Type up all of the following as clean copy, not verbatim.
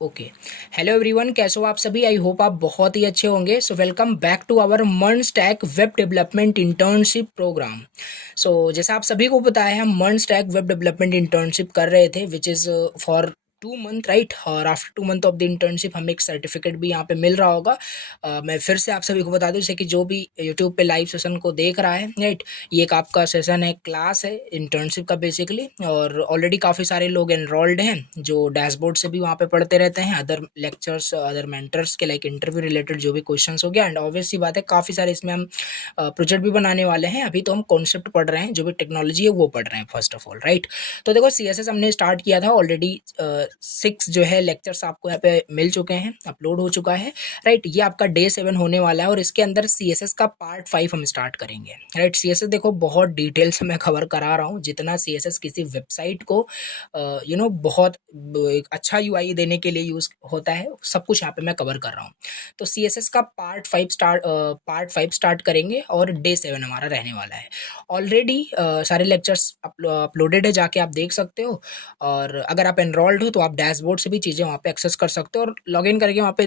Okay. Hello everyone, कैसे हो आप सभी? आई होप आप बहुत ही अच्छे होंगे। So welcome back to our MERN stack web development internship program. So जैसा आप सभी को पता है, हम मर्न स्टैक वेब डेवलपमेंट इंटर्नशिप कर रहे थे, which is for 2 month, right. और after 2 month of the internship हमें एक सर्टिफिकेट भी यहाँ पे मिल रहा होगा। मैं फिर से आप सभी को बता दूं, जैसे कि जो भी यूट्यूब पे लाइव सेशन को देख रहा है, राइट, ये एक आपका सेशन है, क्लास है इंटर्नशिप का बेसिकली। और ऑलरेडी काफ़ी सारे लोग एनरोल्ड हैं जो डैशबोर्ड से भी वहाँ पे पढ़ते रहते हैं, अदर लेक्चर्स, अदर मेंटर्स के, लाइक इंटरव्यू रिलेटेड जो भी क्वेश्चंस हो गया। एंड ऑब्वियस सी बात है, काफ़ी सारे इसमें हम प्रोजेक्ट भी बनाने वाले हैं। अभी तो हम कॉन्सेप्ट पढ़ रहे हैं, जो भी टेक्नोलॉजी है वो पढ़ रहे हैं फर्स्ट ऑफ ऑल, राइट। तो देखो, CSS हमने स्टार्ट किया था ऑलरेडी। 6 जो है लेक्चर्स आपको यहाँ पे मिल चुके हैं, अपलोड हो चुका है, राइट। ये आपका डे 7 होने वाला है और इसके अंदर CSS का पार्ट 5 हम स्टार्ट करेंगे, राइट। CSS देखो बहुत डिटेल से मैं कवर करा रहा हूँ, जितना CSS किसी वेबसाइट को बहुत एक अच्छा UI देने के लिए यूज होता है, सब कुछ यहाँ पे मैं कवर कर रहा हूँ। तो CSS का पार्ट 5 स्टार्ट करेंगे और डे 7 हमारा रहने वाला है। ऑलरेडी सारे लेक्चर्स अपलोडेड है, जाके आप देख सकते हो। और अगर आप एनरोल्ड हो तो आप डैशबोर्ड से भी चीज़ें वहाँ पे एक्सेस कर सकते हो, और लॉग इन करके वहाँ पे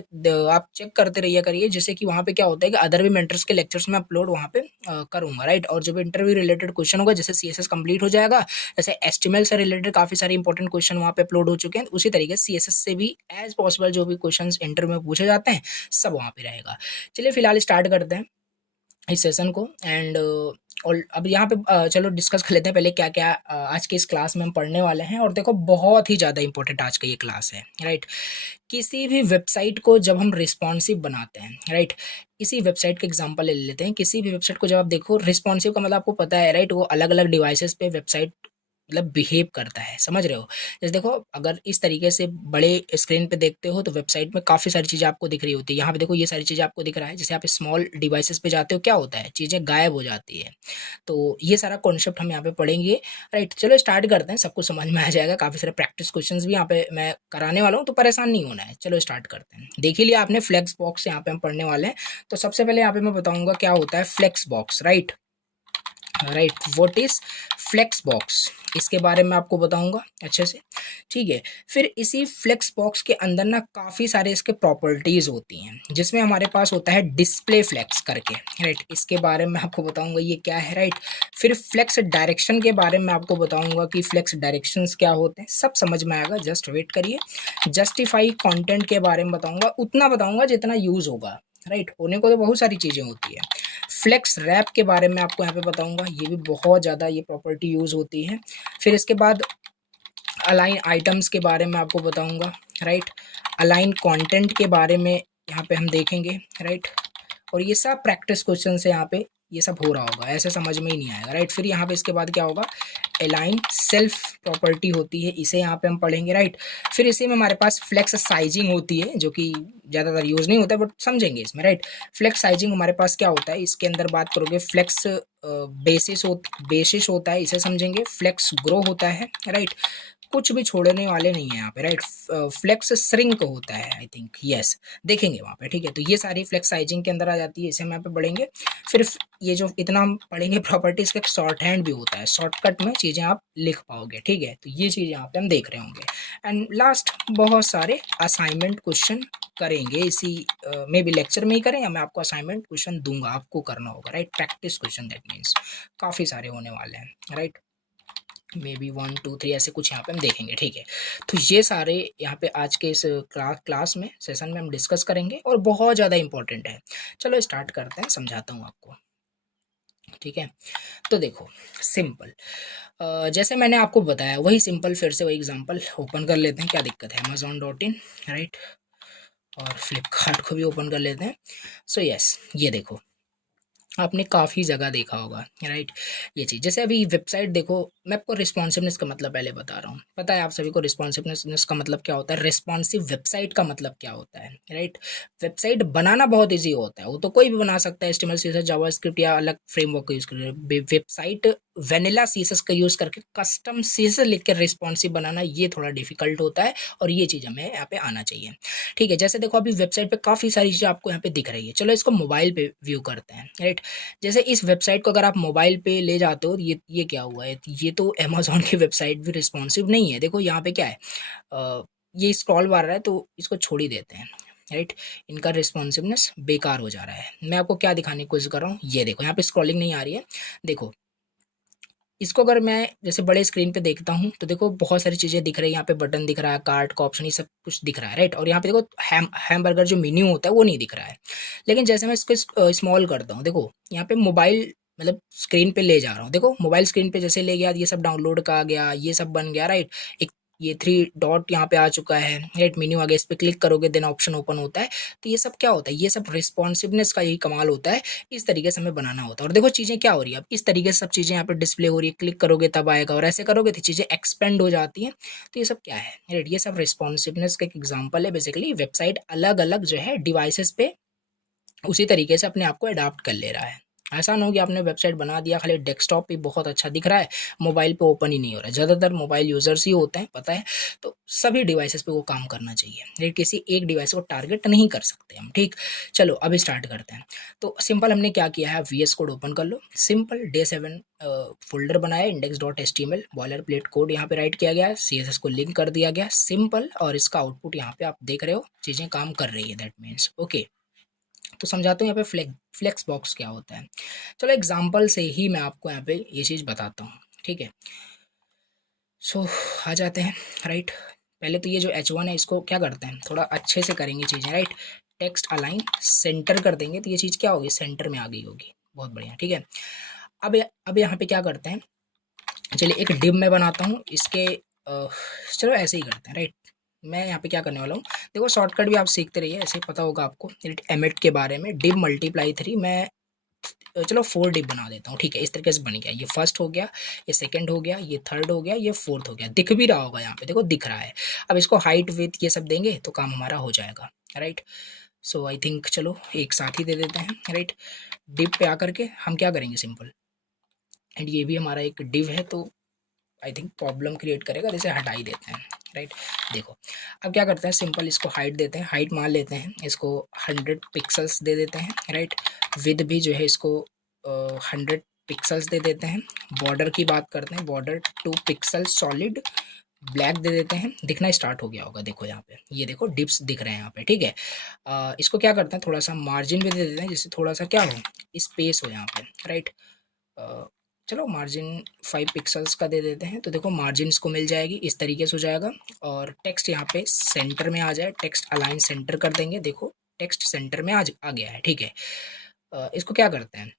आप चेक करते रहिए करिए, जैसे कि वहाँ पे क्या होता है कि अदर भी मेंटर्स के लेक्चर्स में अपलोड वहाँ पे करूँगा, राइट। और जब इंटरव्यू रिलेटेड क्वेश्चन होगा, जैसे CSS कंप्लीट हो जाएगा, जैसे HTML से रिलेटेड काफ़ी सारे इंपॉर्टेंट क्वेश्चन वहाँ पे अपलोड हो चुके हैं, उसी तरीके से CSS से भी एज पॉसिबल जो भी क्वेश्चन इंटरव्यू में पूछे जाते हैं, सब वहाँ पे रहेगा। चलिए फिलहाल स्टार्ट करते हैं इस सेशन को। एंड और अब यहाँ पे चलो डिस्कस कर लेते हैं पहले क्या क्या आज के इस क्लास में हम पढ़ने वाले हैं। और देखो, बहुत ही ज़्यादा इंपॉर्टेंट आज का ये क्लास है, राइट। किसी भी वेबसाइट को जब हम रिस्पॉन्सिव बनाते हैं, राइट, इसी वेबसाइट का एग्जांपल ले लेते हैं। किसी भी वेबसाइट को जब आप देखो, रिस्पॉन्सिव का मतलब आपको पता है, राइट, वो अलग अलग डिवाइसेस पे वेबसाइट मतलब बिहेव करता है, समझ रहे हो। जैसे देखो, अगर इस तरीके से बड़े स्क्रीन पे देखते हो तो वेबसाइट में काफ़ी सारी चीज़ें आपको दिख रही होती है। यहाँ पे देखो, ये सारी चीज़ें आपको दिख रहा है। जैसे आप स्मॉल डिवाइसेस पे जाते हो, क्या होता है, चीज़ें गायब हो जाती है। तो ये सारा कॉन्सेप्ट हम यहाँ पे पढ़ेंगे, राइट। चलो स्टार्ट करते हैं, सबको समझ में आ जाएगा। काफ़ी सारे प्रैक्टिस क्वेश्चंस भी यहाँ पे मैं कराने वाला हूँ, तो परेशान नहीं होना है। चलो स्टार्ट करते हैं। देख ही लिया आपने, फ्लेक्स बॉक्स यहाँ पे हम पढ़ने वाले हैं। तो सबसे पहले यहाँ पे मैं बताऊंगा क्या होता है flex box, right. Right, what is flex box, इसके बारे में आपको बताऊंगा अच्छे से, ठीक है। फिर इसी फ्लेक्स बॉक्स के अंदर ना काफ़ी सारे इसके प्रॉपर्टीज होती हैं, जिसमें हमारे पास होता है डिस्प्ले फ्लेक्स करके, राइट। इसके बारे में आपको बताऊंगा ये क्या है, राइट। फिर फ्लेक्स डायरेक्शन के बारे में आपको बताऊंगा कि फ्लेक्स डायरेक्शंस क्या होते हैं, सब समझ में आएगा, जस्ट वेट करिए। जस्टिफाई कंटेंट के बारे में बताऊंगा, उतना बताऊंगा जितना यूज होगा, राइट। होने को तो बहुत सारी चीज़ें होती है। फ्लेक्स रैप के बारे में आपको यहाँ पे बताऊंगा, ये भी बहुत ज़्यादा ये प्रॉपर्टी यूज़ होती है। फिर इसके बाद अलाइन आइटम्स के बारे में आपको बताऊंगा, राइट। अलाइन कंटेंट के बारे में यहाँ पे हम देखेंगे, राइट। और ये सब प्रैक्टिस क्वेश्चन से यहाँ पे ये सब हो रहा होगा, ऐसे समझ में ही नहीं आएगा, राइट। फिर यहाँ पे इसके बाद क्या होगा, अलाइन सेल्फ प्रॉपर्टी होती है, इसे यहाँ पे हम पढ़ेंगे, राइट। फिर इसी में हमारे पास फ्लेक्स साइजिंग होती है, जो कि ज़्यादातर यूज़ नहीं होता है, बट समझेंगे इसमें, राइट। फ्लेक्स साइजिंग हमारे पास क्या होता है, इसके अंदर बात करोगे, फ्लेक्स बेसिस होता है, इसे समझेंगे। फ्लेक्स ग्रो होता है, राइट। कुछ भी छोड़ने वाले नहीं है यहाँ पे, राइट। फ्लेक्स श्रिंक होता है, आई थिंक, यस, देखेंगे वहाँ पे, ठीक है। तो ये सारी फ्लेक्स साइजिंग के अंदर आ जाती है, इसे हम यहाँ पे पढ़ेंगे। फिर ये जो इतना हम पढ़ेंगे प्रॉपर्टीज का, शॉर्ट हैंड भी होता है, शॉर्टकट में चीज़ें आप लिख पाओगे, ठीक है। तो ये चीज़ यहाँ पे हम देख रहे होंगे। एंड लास्ट बहुत सारे असाइनमेंट क्वेश्चन करेंगे इसी मे भी लेक्चर में ही करें, या मैं आपको असाइनमेंट क्वेश्चन दूंगा, आपको करना होगा, right. Practice question, that means काफ़ी सारे होने वाले हैं, राइट। मे बी 1 2 3 ऐसे कुछ यहाँ पे हम देखेंगे, ठीक है। तो ये सारे यहाँ पे आज के इस क्लास में, सेशन में हम डिस्कस करेंगे, और बहुत ज़्यादा इंपॉर्टेंट है। चलो स्टार्ट करते हैं, समझाता हूँ आपको, ठीक है। तो देखो, सिंपल, जैसे मैंने आपको बताया वही सिंपल, फिर से वही एग्जांपल ओपन कर लेते हैं, क्या दिक्कत है, amazon.in, राइट। और फ्लिपकार्ट को भी ओपन कर लेते हैं। सो यस, ये देखो, आपने काफ़ी जगह देखा होगा, राइट। ये चीज़, जैसे अभी वेबसाइट देखो, मैं आपको रिस्पॉन्सिवनेस का मतलब पहले बता रहा हूँ। पता है आप सभी को रिस्पॉन्सिवनेस का मतलब क्या होता है, रिस्पॉन्सिव वेबसाइट का मतलब क्या होता है, राइट। वेबसाइट बनाना बहुत ईजी होता है, वो तो कोई भी बना सकता है, HTML CSS जावास्क्रिप्ट या अलग फ्रेमवर्क का यूज़ करके। वेबसाइट वेनिला CSS का यूज़ करके कस्टम CSS लिख कर रिस्पॉन्सिव बनाना, ये थोड़ा डिफिकल्ट होता है, और ये चीज़ हमें यहाँ पे आना चाहिए, ठीक है। जैसे देखो, अभी वेबसाइट पे काफ़ी सारी चीज़ें आपको यहाँ पे दिख रही है, चलो इसको मोबाइल पे व्यू करते हैं, राइट। जैसे इस वेबसाइट को अगर आप मोबाइल पे ले जाते हो, ये क्या हुआ है, ये तो अमेज़न की वेबसाइट भी रिस्पॉन्सिव नहीं है। देखो यहाँ पे क्या है, ये स्क्रॉल बार रहा है तो इसको छोड़ ही देते हैं, राइट। इनका रिस्पॉन्सिवनेस बेकार हो जा रहा है। मैं आपको क्या दिखाने की कोशिश कर रहा हूँ, ये देखो यहाँ पे स्क्रॉलिंग नहीं आ रही है। देखो इसको अगर मैं जैसे बड़े स्क्रीन पे देखता हूँ तो देखो बहुत सारी चीज़ें दिख रही है, यहाँ पे बटन दिख रहा है, कार्ड का ऑप्शन, ये सब कुछ दिख रहा है, राइट। और यहाँ पे देखो हैमबर्गर जो मेन्यू होता है वो नहीं दिख रहा है। लेकिन जैसे मैं इसको स्मॉल करता हूँ, देखो यहाँ पे मोबाइल मतलब स्क्रीन पे ले जा रहा हूँ, देखो मोबाइल स्क्रीन पे जैसे ले गया, ये सब डाउनलोड का आ गया, ये सब बन गया, राइट। एक ये 3 डॉट यहाँ पे आ चुका है, राइट। मेन्यू आ गया, इस पे क्लिक करोगे देन ऑप्शन ओपन होता है। तो ये सब क्या होता है, ये सब रिस्पॉन्सिवनेस का यही कमाल होता है। इस तरीके से हमें बनाना होता है। और देखो चीज़ें क्या हो रही है, अब इस तरीके से सब चीज़ें यहाँ पे डिस्प्ले हो रही है, क्लिक करोगे तब आएगा, और ऐसे करोगे तो चीज़ें एक्सपेंड हो जाती हैं। तो ये सब क्या है, राइट, ये सब रिस्पॉन्सिवनेस का एक एग्जाम्पल है। बेसिकली वेबसाइट अलग अलग जो है डिवाइसेस पे उसी तरीके से अपने आप को अडॉप्ट कर ले रहा है। ऐसा ना हो कि आपने वेबसाइट बना दिया, खाली डेस्कटॉप पे बहुत अच्छा दिख रहा है, मोबाइल पे ओपन ही नहीं हो रहा है। ज़्यादातर मोबाइल यूज़र्स ही होते हैं, पता है। तो सभी डिवाइसेस पे वो काम करना चाहिए, लेकिन किसी एक डिवाइस को टारगेट नहीं कर सकते हम, ठीक। चलो अब स्टार्ट करते हैं। तो सिंपल हमने क्या किया है, वीएस कोड ओपन कर लो। सिंपल डे 7 फोल्डर बनाया, index.html बॉयलर प्लेट कोड यहाँ पे राइट किया गया, CSS को लिंक कर दिया गया, सिंपल। और इसका आउटपुट यहाँ पे आप देख रहे हो, चीज़ें काम कर रही है, दैट मीन्स ओके। तो समझाता हूँ यहाँ पे फ्लेक्स बॉक्स क्या होता है। चलो एग्जांपल से ही मैं आपको यहाँ पे ये चीज़ बताता हूँ, ठीक है। सो आ जाते हैं, राइट। पहले तो ये जो H1 है इसको क्या करते हैं, थोड़ा अच्छे से करेंगे चीज़ें, राइट। टेक्स्ट अलाइन सेंटर कर देंगे तो ये चीज़ क्या होगी, सेंटर में आ गई होगी, बहुत बढ़िया, ठीक है। अब यहाँ पे क्या करते हैं, चलिए एक डिव मैं बनाता हूँ इसके चलो ऐसे ही करते हैं, राइट। मैं यहाँ पे क्या करने वाला हूँ, देखो शॉर्टकट भी आप सीखते रहिए, ऐसे पता होगा आपको एमिट के बारे में। डिव मल्टीप्लाई 3 मैं चलो 4 डिव बना देता हूँ, ठीक है। इस तरीके से बन गया, ये फर्स्ट हो गया, ये सेकंड हो गया, ये थर्ड हो गया, ये फोर्थ हो गया। दिख भी रहा होगा यहाँ पे, देखो दिख रहा है। अब इसको हाइट विथ ये सब देंगे तो काम हमारा हो जाएगा, राइट। सो आई थिंक चलो एक साथ ही दे देते हैं, राइट। डिव पे आकर के हम क्या करेंगे, सिंपल। एंड ये भी हमारा एक डिव है तो आई थिंक प्रॉब्लम क्रिएट करेगा, जैसे हटा ही देते हैं, राइट। देखो अब क्या करते हैं, सिंपल इसको हाइट देते हैं, हाइट मान लेते हैं, इसको 100 पिक्सल्स दे देते हैं, राइट। विद भी जो है इसको 100 पिक्सल्स दे देते हैं। बॉर्डर की बात करते हैं, बॉर्डर 2 पिक्सल सॉलिड ब्लैक दे देते हैं। दिखना स्टार्ट हो गया होगा, देखो यहाँ पे, ये देखो डिप्स दिख रहे हैं यहाँ पे, ठीक है। इसको क्या करते हैं, थोड़ा सा मार्जिन भी दे देते हैं, जिससे थोड़ा सा क्या हो, स्पेस हो यहाँ पे, राइट। चलो मार्जिन 5 पिक्सल्स का दे देते हैं, तो देखो मार्जिन इसको मिल जाएगी, इस तरीके से हो जाएगा। और टेक्स्ट यहाँ पे सेंटर में आ जाए, टेक्स्ट अलाइन सेंटर कर देंगे, देखो टेक्स्ट सेंटर में आ गया है, ठीक है। इसको क्या करते हैं,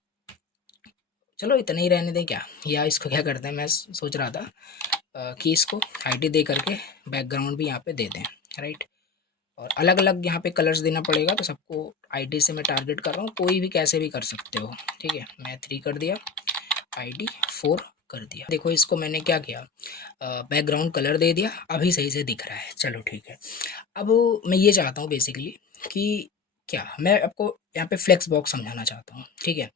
चलो इतना ही रहने दें क्या, या इसको क्या करते हैं, मैं सोच रहा था कि इसको हाइट दे करके बैकग्राउंड भी यहाँ पे दे दें, राइट। और अलग अलग यहाँ पे कलर्स देना पड़ेगा, तो सबको आईडी से मैं टारगेट कर रहा हूँ, कोई भी कैसे भी कर सकते हो, ठीक है। मैं 3 कर दिया, आईडी 4 कर दिया। देखो इसको मैंने क्या किया, बैकग्राउंड कलर दे दिया, अभी सही से दिख रहा है, चलो ठीक है। अब मैं ये चाहता हूँ बेसिकली कि क्या मैं आपको यहाँ पे फ्लेक्स बॉक्स समझाना चाहता हूँ, ठीक है।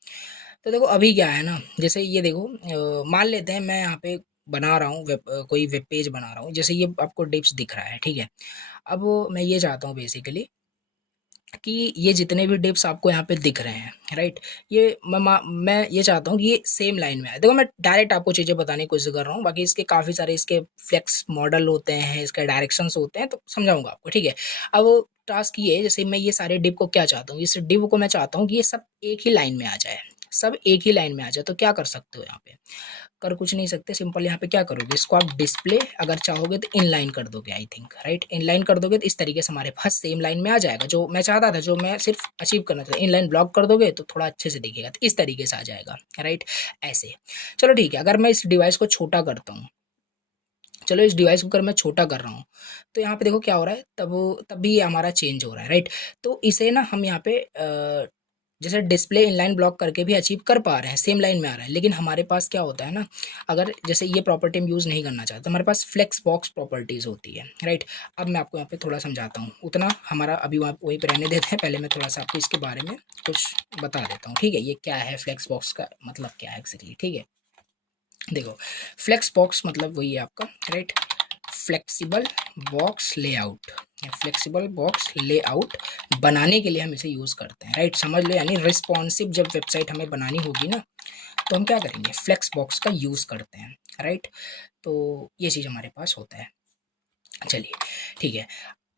तो देखो अभी क्या है ना, जैसे ये देखो मान लेते हैं मैं यहाँ पे बना रहा हूँ कोई वेब पेज बना रहा हूँ, जैसे ये आपको डिप्स दिख रहा है, ठीक है। अब मैं ये चाहता हूँ बेसिकली कि ये जितने भी डिप्स आपको यहाँ पे दिख रहे हैं, राइट। ये मैं ये चाहता हूँ कि ये सेम लाइन में आए। देखो मैं डायरेक्ट आपको चीज़ें बताने की कोशिश कर रहा हूँ, बाकी इसके काफ़ी सारे इसके फ्लेक्स मॉडल होते हैं, इसके डायरेक्शंस होते हैं, तो समझाऊंगा आपको, ठीक है। अब टास्क ये है, जैसे मैं ये सारे डिप को क्या चाहता हूँ, इस डिप को मैं चाहता हूँ कि ये सब एक ही लाइन में आ जाए, सब एक ही लाइन में आ जाए। तो क्या कर सकते हो यहाँ पे, कर कुछ नहीं सकते, सिंपल यहाँ पे क्या करोगे, इसको आप डिस्प्ले अगर चाहोगे तो इनलाइन कर दोगे, आई थिंक, राइट। इनलाइन कर दोगे तो इस तरीके से हमारे पास सेम लाइन में आ जाएगा, जो मैं चाहता था, जो मैं सिर्फ अचीव करना था। इनलाइन ब्लॉक कर दोगे तो थोड़ा अच्छे से दिखेगा, तो इस तरीके से आ जाएगा, राइट। ऐसे चलो ठीक है। अगर मैं इस डिवाइस को छोटा करता हूँ, चलो इस डिवाइस को अगर मैं छोटा कर रहा हूँ, तो यहाँ पे देखो क्या हो रहा है, तब भी ये हमारा चेंज हो रहा है, राइट। तो इसे ना हम यहाँ पे जैसे डिस्प्ले इनलाइन ब्लॉक करके भी अचीव कर पा रहे हैं, सेम लाइन में आ रहा है। लेकिन हमारे पास क्या होता है ना, अगर जैसे ये प्रॉपर्टी हम यूज़ नहीं करना चाहते, हमारे पास फ्लेक्स बॉक्स प्रॉपर्टीज़ होती है, राइट। अब मैं आपको यहाँ पे थोड़ा समझाता हूँ, उतना हमारा अभी वहीं पे रहने देते हैं, पहले मैं थोड़ा सा आपको इसके बारे में कुछ बता देता हूँ, ठीक है। ये क्या है, फ्लेक्स बॉक्स का मतलब क्या है एक्चुअली, ठीक है। देखो फ्लेक्स बॉक्स मतलब वही है आपका, right, flexible box layout. Flexible box layout बनाने के लिए हम इसे यूज़ करते हैं, राइट, समझ लो। यानी रिस्पॉन्सिव जब वेबसाइट हमें बनानी होगी ना, तो हम क्या करेंगे, फ्लेक्स बॉक्स का यूज़ करते हैं, राइट। तो ये चीज़ हमारे पास होता है। चलिए ठीक है।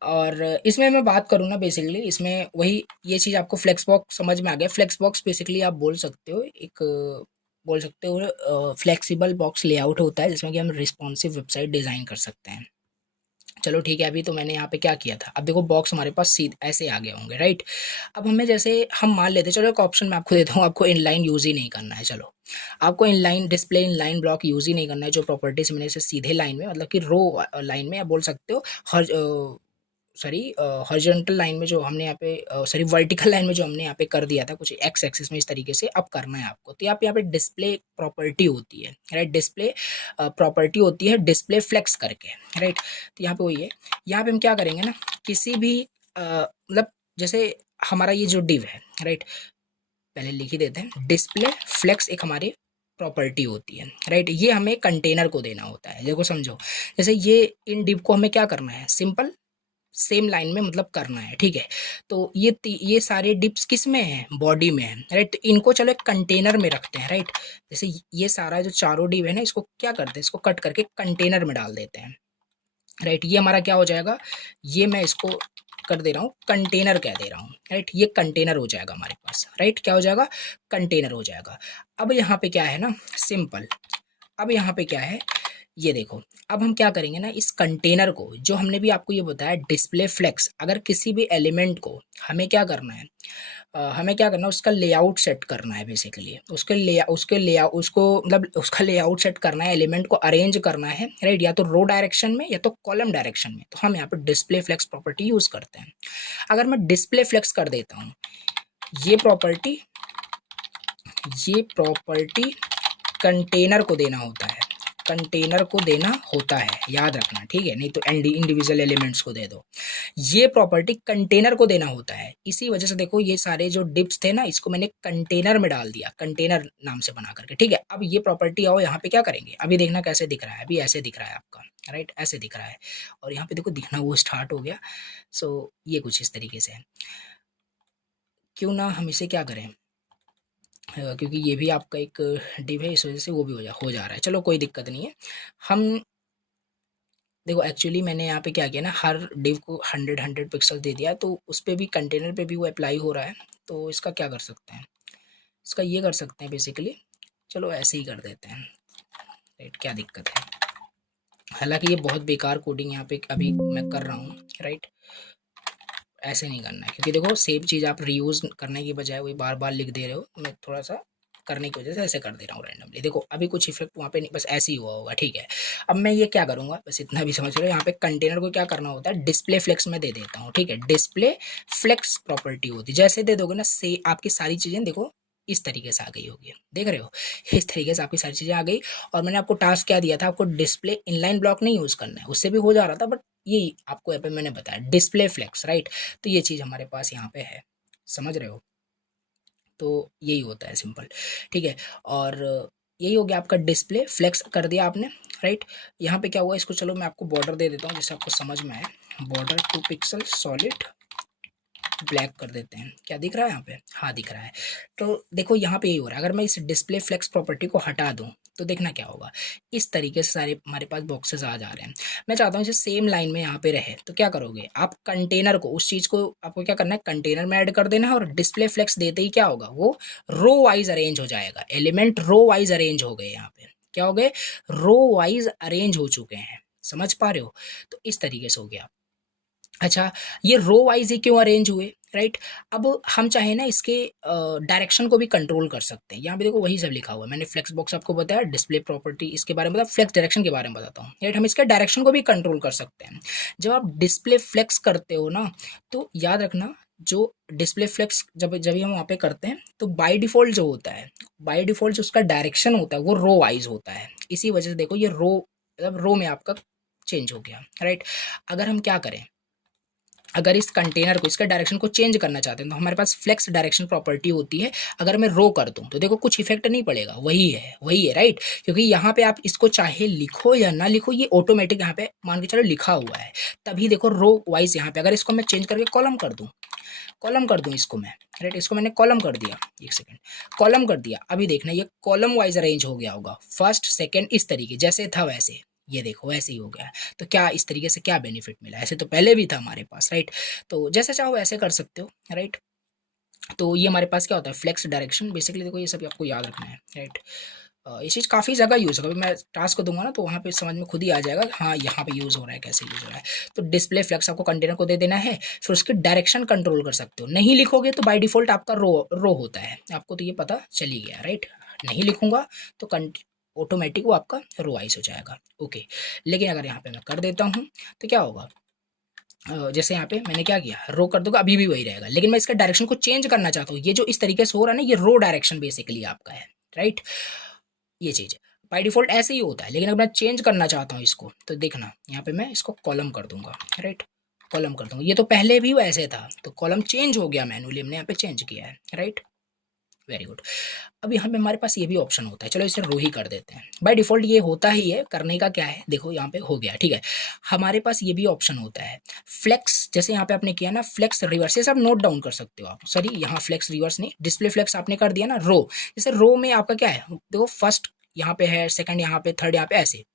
और इसमें मैं बात करूँ ना, बेसिकली इसमें वही ये चीज़ आपको फ्लेक्स बॉक्स समझ में आ गया। फ्लेक्स बॉक्स बेसिकली आप बोल सकते हो एक बोल सकते हो फ्लेक्सिबल बॉक्स लेआउट होता है जिसमें कि हम रिस्पॉन्सिव वेबसाइट डिज़ाइन कर सकते हैं। चलो ठीक है, अभी तो मैंने यहाँ पे क्या किया था, अब देखो बॉक्स हमारे पास सीधे ऐसे आ गए होंगे, राइट। अब हमें जैसे हम मान लेते हैं, चलो एक ऑप्शन मैं आपको देता हूँ, आपको इनलाइन यूज़ ही नहीं करना है। चलो आपको inline display inline block use ही नहीं करना है। जो प्रॉपर्टीज मैंने इसे सीधे लाइन में मतलब कि रो लाइन में आप बोल सकते हो, हर सॉरी हॉरिजॉन्टल लाइन में जो हमने यहाँ पे सॉरी वर्टिकल लाइन में जो हमने यहाँ पे कर दिया था कुछ एक्स एक्सिस में, इस तरीके से अब करना है आपको। तो यहाँ पे डिस्प्ले प्रॉपर्टी होती है, राइट। डिस्प्ले प्रॉपर्टी होती है डिस्प्ले फ्लेक्स करके, राइट। तो यहाँ पे वही है, यहाँ पे हम क्या करेंगे ना, किसी भी मतलब जैसे हमारा ये जो डिव है, राइट, पहले लिख ही देते हैं। डिस्प्ले फ्लेक्स एक हमारी प्रॉपर्टी होती है, राइट। ये हमें कंटेनर को देना होता है। देखो समझो, जैसे ये इन डिव को हमें क्या करना है, सिंपल सेम लाइन में मतलब करना है, ठीक है। तो ये सारे डिप्स किस में हैं, बॉडी में है, राइट। तो इनको चलो एक कंटेनर में रखते हैं, राइट। जैसे ये सारा जो चारों डिप है ना, इसको क्या करते हैं, इसको कट करके कंटेनर में डाल देते हैं, राइट। ये हमारा क्या हो जाएगा, ये मैं इसको कर दे रहा हूँ कंटेनर कह दे रहा हूँ, राइट। ये कंटेनर हो जाएगा हमारे पास, राइट। क्या हो जाएगा, कंटेनर हो जाएगा। अब यहाँ पे क्या है ना, सिंपल। अब यहाँ पे क्या है, ये देखो। अब हम क्या करेंगे ना, इस कंटेनर को जो हमने भी आपको ये बताया डिस्प्ले फ्लेक्स, अगर किसी भी एलिमेंट को हमें क्या करना है, हमें क्या करना है, उसका लेआउट सेट करना है बेसिकली। उसके लेआउट उसको मतलब उसका लेआउट सेट करना है, एलिमेंट को अरेंज करना है, राइट। या तो रो डायरेक्शन में या तो कॉलम डायरेक्शन में। तो हम यहाँ पे डिस्प्ले फ्लेक्स प्रॉपर्टी यूज करते हैं। अगर मैं डिस्प्ले फ्लेक्स कर देता हूँ, ये प्रॉपर्टी ये प्रॉपर्टी कंटेनर को देना होता है, कंटेनर को देना होता है, याद रखना, ठीक है। नहीं तो इंडिविजुअल एलिमेंट्स को दे दो। ये प्रॉपर्टी कंटेनर को देना होता है। इसी वजह से देखो ये सारे जो डिप्स थे ना, इसको मैंने कंटेनर में डाल दिया, कंटेनर नाम से बना करके, ठीक है। अब ये प्रॉपर्टी आओ यहाँ पे क्या करेंगे, अभी देखना कैसे दिख रहा है, अभी ऐसे दिख रहा है आपका, राइट, ऐसे दिख रहा है। और यहाँ पे देखो दिखना वो स्टार्ट हो गया। सो ये कुछ इस तरीके से है। क्यों ना हम इसे क्या करें, क्योंकि ये भी आपका एक डिव है, इस वजह से वो भी हो जा रहा है। चलो कोई दिक्कत नहीं है। हम देखो एक्चुअली मैंने यहाँ पे क्या किया ना, हर डिव को 100 पिक्सल दे दिया है, तो उस पर भी कंटेनर पे भी वो अप्लाई हो रहा है। तो इसका क्या कर सकते हैं, इसका ये कर सकते हैं बेसिकली, चलो ऐसे ही कर देते हैं, राइट। क्या दिक्कत है, हालांकि ये बहुत बेकार कोडिंग यहाँ पे अभी मैं कर रहा हूँ, राइट। ऐसे नहीं करना है, क्योंकि देखो सेम चीज़ आप रीयूज़ करने की बजाय वही बार बार लिख दे रहे हो। मैं थोड़ा सा करने की वजह से ऐसे कर दे रहा हूँ रैंडमली। देखो अभी कुछ इफेक्ट वहाँ पे नहीं, बस ऐसे ही हुआ होगा, ठीक है। अब मैं ये क्या करूँगा, बस इतना भी समझ लो, यहाँ पे कंटेनर को क्या करना होता है, डिस्प्ले फ्लेक्स में दे देता हूँ, ठीक है। डिस्प्ले फ्लेक्स प्रॉपर्टी होती है, जैसे दे दोगे ना से आपकी सारी चीज़ें देखो इस तरीके से आ गई होगी, देख रहे हो, इस तरीके से आपकी सारी चीज़ें आ गई। और मैंने आपको टास्क क्या दिया था, आपको डिस्प्ले इनलाइन ब्लॉक नहीं यूज़ करना है, उससे भी हो जा रहा था, बट ये आपको यहाँ पे मैंने बताया डिस्प्ले फ्लेक्स, राइट। तो ये चीज़ हमारे पास यहाँ पे है, समझ रहे हो। तो यही होता है सिंपल, ठीक है। और यही हो गया आपका डिस्प्ले फ्लेक्स कर दिया आपने, राइट। यहाँ पे क्या हुआ, इसको चलो मैं आपको बॉर्डर दे देता हूँ जिससे आपको समझ में आए। बॉर्डर 2 पिक्सल सॉलिड ब्लैक कर देते हैं, क्या दिख रहा है यहाँ पे, हाँ दिख रहा है। तो देखो यहाँ पे यही हो रहा है, अगर मैं इस डिस्प्ले फ्लेक्स प्रॉपर्टी को हटा दूँ तो देखना क्या होगा, इस तरीके से सारे हमारे पास बॉक्सेस आ जा रहे हैं। मैं चाहता हूँ इसे सेम लाइन में यहाँ पे रहे, तो क्या करोगे आप, कंटेनर को, उस चीज़ को आपको क्या करना है, कंटेनर में ऐड कर देना है। और डिस्प्ले फ्लेक्स देते ही क्या होगा, वो रो वाइज अरेंज हो जाएगा, एलिमेंट रो वाइज अरेंज हो गए, यहाँ पे क्या हो गए, रो वाइज अरेंज हो चुके हैं, समझ पा रहे हो। तो इस तरीके से हो गया। अच्छा, ये रो वाइज ही क्यों अरेंज हुए, राइट। अब हम चाहे ना इसके डायरेक्शन को भी कंट्रोल कर सकते हैं। यहाँ पे देखो वही सब लिखा हुआ है, मैंने फ्लेक्स बॉक्स आपको बताया, डिस्प्ले प्रॉपर्टी इसके बारे में, मतलब फ्लेक्स डायरेक्शन के बारे में बताता हूँ, राइट। हम इसके डायरेक्शन को भी कंट्रोल कर सकते हैं। जब आप डिस्प्ले फ्लेक्स करते हो ना, तो याद रखना, जो डिस्प्ले फ्लेक्स जब जब हम वहाँ पे करते हैं, तो बाय डिफॉल्ट जो होता है, बाय डिफॉल्ट जो उसका डायरेक्शन होता है वो रो वाइज होता है। इसी वजह से देखो ये रो मतलब रो में आपका चेंज हो गया, राइट। अगर हम क्या करें, अगर इस कंटेनर को, इसका डायरेक्शन को चेंज करना चाहते हैं, तो हमारे पास फ्लेक्स डायरेक्शन प्रॉपर्टी होती है। अगर मैं रो कर दूं तो देखो कुछ इफेक्ट नहीं पड़ेगा, वही है, राइट। क्योंकि यहाँ पे आप इसको चाहे लिखो या ना लिखो, ये ऑटोमेटिक यहाँ पे मान के चलो लिखा हुआ है। तभी देखो रो वाइज यहाँ पे, अगर इसको मैं चेंज करके कॉलम कर दूं इसको मैं, राइट, इसको मैंने कॉलम कर दिया, एक सेकेंड, कॉलम कर दिया। अभी देखना ये कॉलम वाइज अरेंज हो गया होगा, फर्स्ट सेकेंड इस तरीके जैसे था वैसे, ये देखो ऐसे ही हो गया। तो क्या इस तरीके से क्या बेनिफिट मिला, ऐसे तो पहले भी था हमारे पास, राइट। तो जैसे चाहो वैसे कर सकते हो, राइट। तो ये हमारे पास क्या होता है, फ्लेक्स डायरेक्शन। बेसिकली देखो ये सब आपको याद रखना है, राइट। ये चीज़ काफ़ी जगह यूज़ होगा, मैं टास्क को दूंगा ना तो वहाँ पे समझ में खुद ही आ जाएगा कि हाँ यहाँ पे यूज़ हो रहा है, कैसे यूज़ हो रहा है। तो डिस्प्ले फ्लेक्स आपको कंटेनर को दे देना है, फिर उसकी डायरेक्शन कंट्रोल कर सकते हो। नहीं लिखोगे तो बाय डिफॉल्ट आपका रो होता है, आपको तो ये पता चल ही गया, राइट। नहीं लिखूंगा तो ऑटोमेटिक वो आपका रो वाइज हो जाएगा, ओके। लेकिन अगर यहाँ पे मैं कर देता हूँ तो क्या होगा, जैसे यहाँ पे मैंने क्या किया, रो कर दूंगा, अभी भी वही रहेगा, लेकिन मैं इसका डायरेक्शन को चेंज करना चाहता हूँ। ये जो इस तरीके से हो रहा है ना, ये रो डायरेक्शन बेसिकली आपका है, राइट। ये चीज़ बाय डिफॉल्ट ऐसे ही होता है, लेकिन अगर मैं चेंज करना चाहता हूँ इसको तो देखना यहाँ पे मैं इसको कॉलम कर दूंगा, राइट। कॉलम कर दूंगा, ये तो पहले भी वैसे था, तो कॉलम चेंज हो गया, मैनुअली हमने यहाँ पे चेंज किया है, राइट। Very good. अब यहाँ पे हमारे पास ये भी ऑप्शन होता है, चलो इसे रो ही कर देते हैं। बाय डिफॉल्ट ये होता ही है, करने का क्या है, देखो यहाँ पे हो गया, ठीक है। हमारे पास ये भी ऑप्शन होता है फ्लेक्स, जैसे यहाँ पे आपने किया ना फ्लेक्स रिवर्स, ये सब नोट डाउन कर सकते हो आप। सॉरी यहाँ फ्लेक्स रिवर्स नहीं, डिस्प्ले फ्लेक्स आपने कर दिया ना रो। जैसे रो में आपका क्या है, देखो फर्स्ट यहाँ पे है, सेकंड यहाँ पे, थर्ड यहाँ पे, ऐसे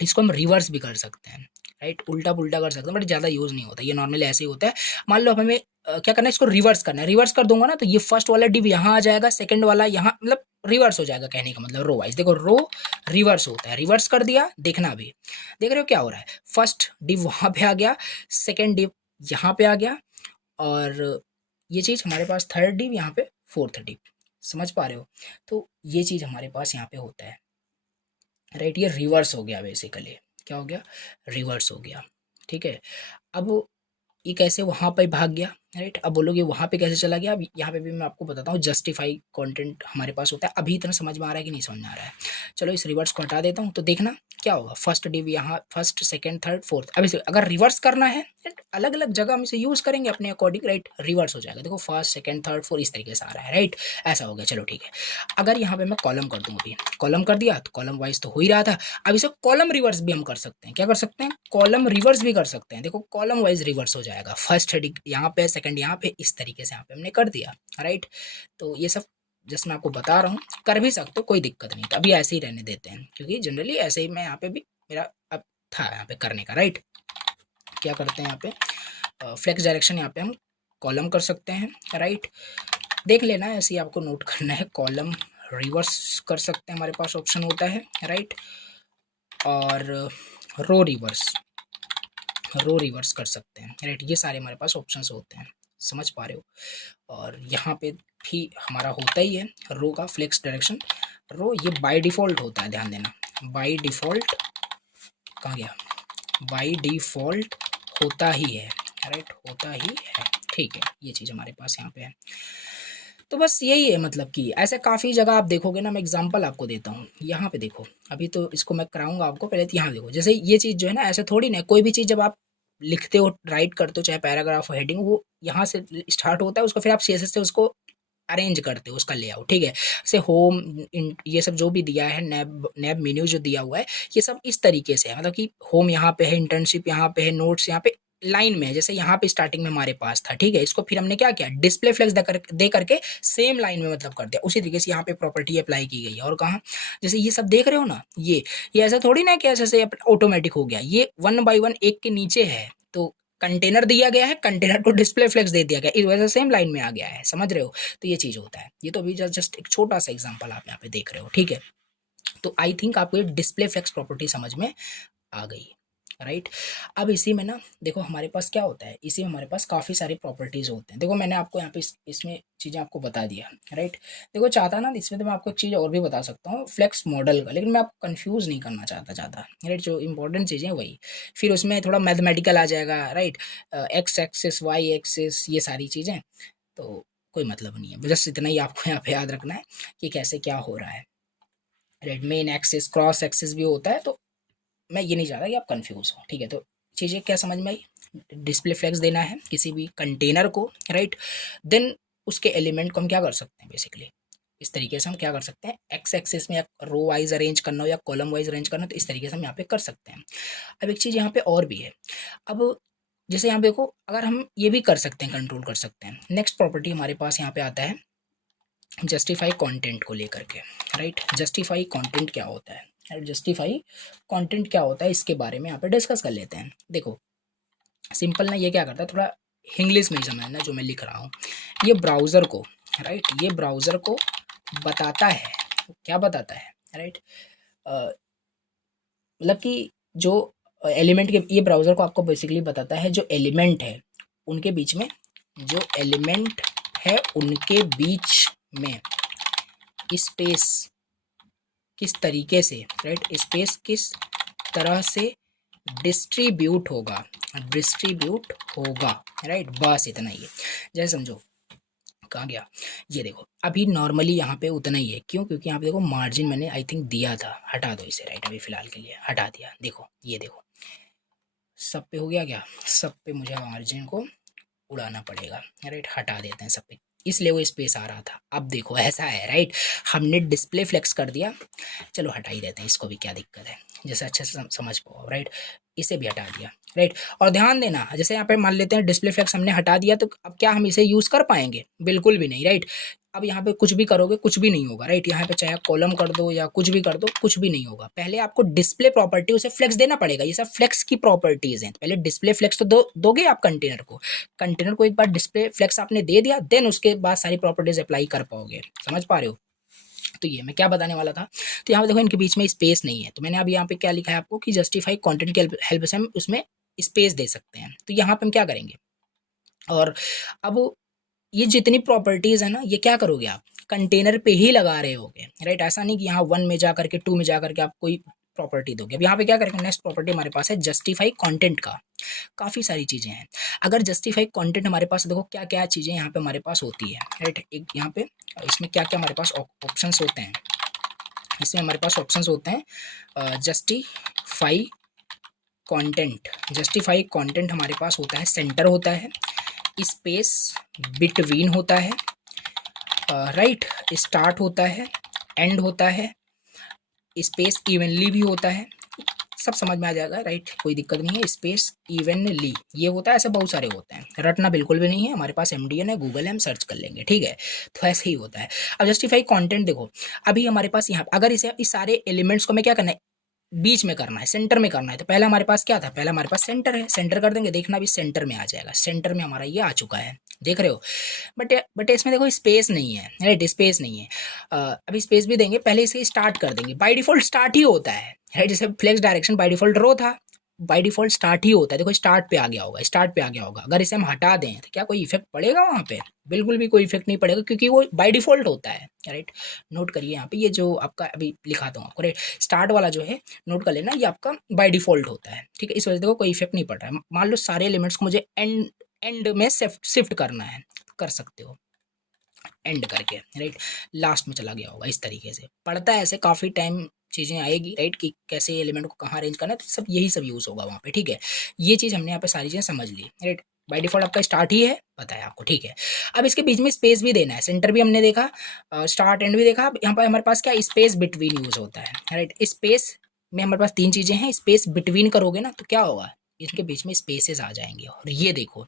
इसको हम रिवर्स भी कर सकते हैं, राइट। उल्टा पुल्टा कर सकते हैं, बट ज़्यादा यूज़ नहीं होता, ये नॉर्मली ऐसे ही होता है। मान लो अब हमें क्या करना है, इसको रिवर्स करना है, रिवर्स कर दूंगा ना तो ये फर्स्ट वाला डिव यहाँ आ जाएगा, सेकंड वाला यहाँ, मतलब रिवर्स हो जाएगा, कहने का मतलब रो वाइज। देखो रो रिवर्स होता है, रिवर्स कर दिया, देखना अभी, देख रहे हो क्या हो रहा है, फर्स्ट डिव वहाँ पे आ गया, सेकेंड डिव यहाँ पे आ गया, और ये चीज़ हमारे पास थर्ड डिव यहाँ पे, फोर्थ डिव, समझ पा रहे हो। तो ये चीज़ हमारे पास यहाँ पे होता है, राइट। ये रिवर्स हो गया बेसिकली, क्या हो गया, रिवर्स हो गया, ठीक है। अब ये कैसे वहाँ पे भाग गया, राइट। अब बोलोगे वहाँ पे कैसे चला गया, अब यहाँ पे भी मैं आपको बताता हूँ। जस्टिफाई कंटेंट हमारे पास होता है, अभी इतना समझ में आ रहा है कि नहीं समझ में आ रहा है। चलो इस रिवर्स को हटा देता हूँ, तो देखना क्या होगा, फर्स्ट डिव यहाँ, फर्स्ट सेकंड थर्ड फोर्थ। अब इसे अगर रिवर्स करना है, अलग अलग जगह हम इसे यूज करेंगे अपने अकॉर्डिंग, राइट। रिवर्स हो जाएगा, देखो फर्स्ट सेकंड थर्ड फोर्थ इस तरीके से आ रहा है, राइट। ऐसा हो गया, चलो ठीक है। अगर यहाँ पे मैं कॉलम कर दूँ, अभी कॉलम कर दिया तो कॉलम वाइज तो हो ही रहा था, अब इसे कॉलम रिवर्स भी हम कर सकते हैं। क्या कर सकते हैं, कॉलम रिवर्स भी कर सकते हैं। देखो कॉलम वाइज रिवर्स हो जाएगा, फर्स्ट हेडिंग यहाँ पे, सेकंड यहाँ पे, इस तरीके से यहाँ पे हमने कर दिया, राइट। तो ये सब जैसे मैं आपको बता रहा हूँ, कर भी सकते हो, कोई दिक्कत नहीं। तो अभी ऐसे ही रहने देते हैं, क्योंकि जनरली ऐसे ही मैं यहाँ पे भी मेरा अब था यहाँ पे करने का, राइट। क्या करते हैं यहाँ पे, फ्लेक्स डायरेक्शन यहाँ पे हम कॉलम कर सकते हैं, राइट। देख लेना है, ऐसे ही आपको नोट करना है, कॉलम रिवर्स कर सकते हैं, हमारे पास ऑप्शन होता है, राइट। और रो रिवर्स कर सकते हैं, राइट। ये सारे हमारे पास ऑप्शंस होते हैं, समझ पा रहे हो। और यहाँ पे भी हमारा होता ही है रो का फ्लेक्स डायरेक्शन। रो ये बाय डिफ़ॉल्ट होता है, ध्यान देना, बाय डिफ़ॉल्ट, कहाँ गया, बाय डिफ़ॉल्ट होता ही है, राइट, होता ही है, ठीक है। ये चीज़ हमारे पास यहाँ पे है। तो बस यही है, मतलब कि ऐसे काफ़ी जगह आप देखोगे ना, मैं एग्जांपल आपको देता हूँ। यहाँ पे देखो, अभी तो इसको मैं कराऊंगा आपको, पहले तो यहाँ देखो, जैसे ये चीज़ जो है ना, ऐसे थोड़ी ना, कोई भी चीज़ जब आप लिखते हो, राइट करते हो, चाहे पैराग्राफ हो, हेडिंग, वो यहाँ से स्टार्ट होता है, उसको फिर आप सीएसएस से उसको अरेंज करते हो, उसका लेआउट, ठीक है। जैसे होम, ये सब जो भी दिया है, नैब नैब मेन्यू जो दिया हुआ है, ये सब इस तरीके से है, मतलब कि होम यहाँ पे है, इंटर्नशिप यहाँ पे है, नोट्स यहाँ पे लाइन में है, जैसे यहाँ पे स्टार्टिंग में हमारे पास था, ठीक है। इसको फिर हमने क्या किया, डिस्प्ले फ्लेक्स दे करके सेम लाइन में मतलब कर दिया, उसी तरीके से यहाँ पे प्रॉपर्टी अप्लाई की गई है। और कहाँ, जैसे ये सब देख रहे हो ना, ये ऐसा थोड़ी ना कि ऐसे ऑटोमेटिक हो गया, ये वन बाई वन एक के नीचे है। तो कंटेनर दिया गया है, कंटेनर को डिस्प्ले फ्लेक्स दे दिया गया, इस वजह से सेम लाइन में आ गया है, समझ रहे हो। तो ये चीज़ होता है, ये तो अभी जस्ट एक छोटा सा एग्जांपल आप यहाँ पे देख रहे हो, ठीक है। तो आई थिंक आपको ये डिस्प्ले फ्लेक्स प्रॉपर्टी समझ में आ गई, राइट। अब इसी में ना देखो हमारे पास क्या होता है, इसी में हमारे पास काफ़ी सारी प्रॉपर्टीज़ होते हैं। देखो मैंने आपको यहाँ पे इसमें चीज़ें आपको बता दिया, राइट। देखो चाहता ना इसमें तो मैं आपको एक चीज़ और भी बता सकता हूँ फ्लेक्स मॉडल का, लेकिन मैं आपको कंफ्यूज नहीं करना चाहता ज़्यादा, राइट। जो इंपॉर्टेंट चीज़ें वही, फिर उसमें थोड़ा मैथमेटिकल आ जाएगा, right. X axis, Y axis, ये सारी चीज़ें, तो कोई मतलब नहीं है, बस इतना ही आपको यहाँ पे याद रखना है कि कैसे क्या हो रहा है, right. Main axis, cross axis भी होता है, तो मैं ये नहीं चाह रहा कि आप कंफ्यूज हो, ठीक है। तो चीज़ें क्या समझ में आई, डिस्प्ले फ्लेक्स देना है किसी भी कंटेनर को, राइट। देन उसके एलिमेंट को हम क्या कर सकते हैं, बेसिकली इस तरीके से हम क्या कर सकते हैं, एक्स एक्सिस में या रो वाइज अरेंज करना हो या कॉलम वाइज अरेंज करना हो, तो इस तरीके से हम यहाँ पे कर सकते हैं। अब एक चीज़ यहाँ पे और भी है, अब जैसे यहाँ पे देखो, अगर हम ये भी कर सकते हैं, कंट्रोल कर सकते हैं। नेक्स्ट प्रॉपर्टी हमारे पास यहाँ पे आता है जस्टिफाई कंटेंट को लेकर के, राइट। जस्टिफाई कंटेंट क्या होता है, जस्टिफाई कंटेंट क्या होता है इसके बारे में यहाँ पे डिस्कस कर लेते हैं। देखो सिंपल ना, ये क्या करता है, थोड़ा इंग्लिश में ही समझना जो मैं लिख रहा हूँ। ये ब्राउज़र को, राइट, ये ब्राउज़र को बताता है, क्या बताता है, राइट, मतलब कि जो एलिमेंट के, ये ब्राउज़र को आपको बेसिकली बताता है जो एलिमेंट है उनके बीच में, जो एलिमेंट है उनके बीच में स्पेस किस तरीके से, राइट, स्पेस किस तरह से डिस्ट्रीब्यूट होगा, डिस्ट्रीब्यूट होगा, राइट, बस इतना ही है। जैसे समझो, कहाँ गया, ये देखो अभी नॉर्मली यहाँ पे उतना ही है, क्यों, क्योंकि यहाँ पे देखो मार्जिन मैंने आई थिंक दिया था, हटा दो इसे, राइट, अभी फिलहाल के लिए हटा दिया। देखो ये देखो सब पे हो गया क्या, सब पे मुझे मार्जिन को उड़ाना पड़ेगा, राइट, हटा देते हैं सब पे, इसलिए वो स्पेस आ रहा था। अब देखो ऐसा है, राइट, हमने डिस्प्ले फ्लेक्स कर दिया, चलो हटा ही देते हैं इसको भी, क्या दिक्कत है, जैसे अच्छे से समझ पाओ, राइट, इसे भी हटा दिया, राइट। और ध्यान देना, जैसे यहाँ पे मान लेते हैं डिस्प्ले फ्लेक्स हमने हटा दिया, तो अब क्या हम इसे यूज़ कर पाएंगे, बिल्कुल भी नहीं, राइट। अब यहाँ पे कुछ भी करोगे कुछ भी नहीं होगा, राइट, यहाँ पे चाहे कॉलम कर दो या कुछ भी कर दो कुछ भी नहीं होगा। पहले आपको डिस्प्ले प्रॉपर्टी उसे फ्लेक्स देना पड़ेगा, ये सब फ्लेक्स की प्रॉपर्टीज हैं। पहले डिस्प्ले फ्लेक्स तो दोगे आप कंटेनर को, कंटेनर को एक बार डिस्प्ले फ्लेक्स आपने दे दिया, देन उसके बाद सारी प्रॉपर्टीज अप्लाई कर पाओगे, समझ पा रहे हो। तो ये मैं क्या बताने वाला था, तो यहाँ पे देखो इनके बीच में स्पेस नहीं है, तो मैंने अब यहाँ पे क्या लिखा है आपको कि जस्टिफाई कंटेंट की हेल्प से हम उसमें स्पेस दे सकते हैं। तो यहाँ पे हम क्या करेंगे, और अब ये जितनी प्रॉपर्टीज है ना, ये क्या करोगे आप कंटेनर पे ही लगा रहे होगे, राइट। ऐसा नहीं कि यहाँ 1 में जा करके 2 में जा करके आप कोई प्रॉपर्टी दोगे। अब यहाँ पे क्या करेंगे, नेक्स्ट प्रॉपर्टी हमारे पास है जस्टिफाई कंटेंट का, काफ़ी सारी चीज़ें हैं। अगर जस्टिफाई कंटेंट हमारे पास, देखो क्या क्या चीज़ें यहाँ पे हमारे पास होती है, राइट, एक यहाँ पे इसमें क्या क्या हमारे पास ऑप्शंस होते हैं, इसमें हमारे पास ऑप्शंस होते हैं जस्टिफाई कंटेंट, जस्टिफाई कंटेंट हमारे पास होता है, सेंटर होता है, स्पेस बिटवीन होता है, राइट, स्टार्ट होता है, एंड होता है, स्पेस इवनली भी होता है, सब समझ में आ जाएगा, राइट, कोई दिक्कत नहीं है। स्पेस इवनली ये होता है, ऐसे बहुत सारे होते हैं, रटना बिल्कुल भी नहीं है, हमारे पास MDN है, गूगल है, हम सर्च कर लेंगे, ठीक है। तो ऐसे ही होता है। अब जस्टिफाई कंटेंट देखो, अभी हमारे पास यहाँ अगर इसे इस सारे एलिमेंट्स को मैं क्या करना है, बीच में करना है, सेंटर में करना है, तो पहला हमारे पास क्या था, पहला हमारे पास सेंटर है, सेंटर कर देंगे, देखना भी सेंटर में आ जाएगा, सेंटर में हमारा ये आ चुका है, देख रहे हो। बट इसमें देखो स्पेस नहीं है, राइट, स्पेस नहीं है। अभी स्पेस भी देंगे, पहले इसे स्टार्ट कर देंगे, बाय डिफॉल्ट स्टार्ट ही होता है, राइट, जैसे फ्लेक्स डायरेक्शन बाय डिफॉल्ट रो था, बाय डिफॉल्ट स्टार्ट ही होता है। देखो स्टार्ट पे आ गया होगा, स्टार्ट पे आ गया होगा। अगर इसे हम हटा दें तो क्या कोई इफेक्ट पड़ेगा वहाँ पे, बिल्कुल भी कोई इफेक्ट नहीं पड़ेगा, क्योंकि वो बाय डिफॉल्ट होता है, राइट। नोट करिए यहाँ पे, ये जो आपका अभी लिखाता हूँ आपको, राइट, स्टार्ट वाला जो है नोट कर लेना, ये आपका बाय डिफॉल्ट होता है, ठीक है। इस वजह से देखो कोई इफेक्ट नहीं पड़ रहा है। मान लो सारे एलिमेंट्स को मुझे एंड में शिफ्ट करना है, कर सकते हो एंड करके, राइट, लास्ट में चला गया होगा, इस तरीके से पढ़ता है, ऐसे काफ़ी टाइम चीज़ें आएगी, राइट, कि कैसे एलिमेंट को कहाँ अरेंज करना है, तो सब यही सब यूज़ होगा वहाँ पे, ठीक है। ये चीज़ हमने यहाँ पे सारी चीज़ें समझ ली, राइट। बाय डिफॉल्ट आपका स्टार्ट ही है, पता है आपको, ठीक है। अब इसके बीच में स्पेस भी देना है, सेंटर भी हमने देखा, स्टार्ट एंड भी देखा। अब यहाँ पर हमारे पास क्या स्पेस बिटवीन यूज होता है, राइट। स्पेस में हमारे पास 3 चीज़ें हैं, स्पेस बिटवीन करोगे ना तो क्या होगा, इनके बीच में स्पेसेस आ जाएंगे, और ये देखो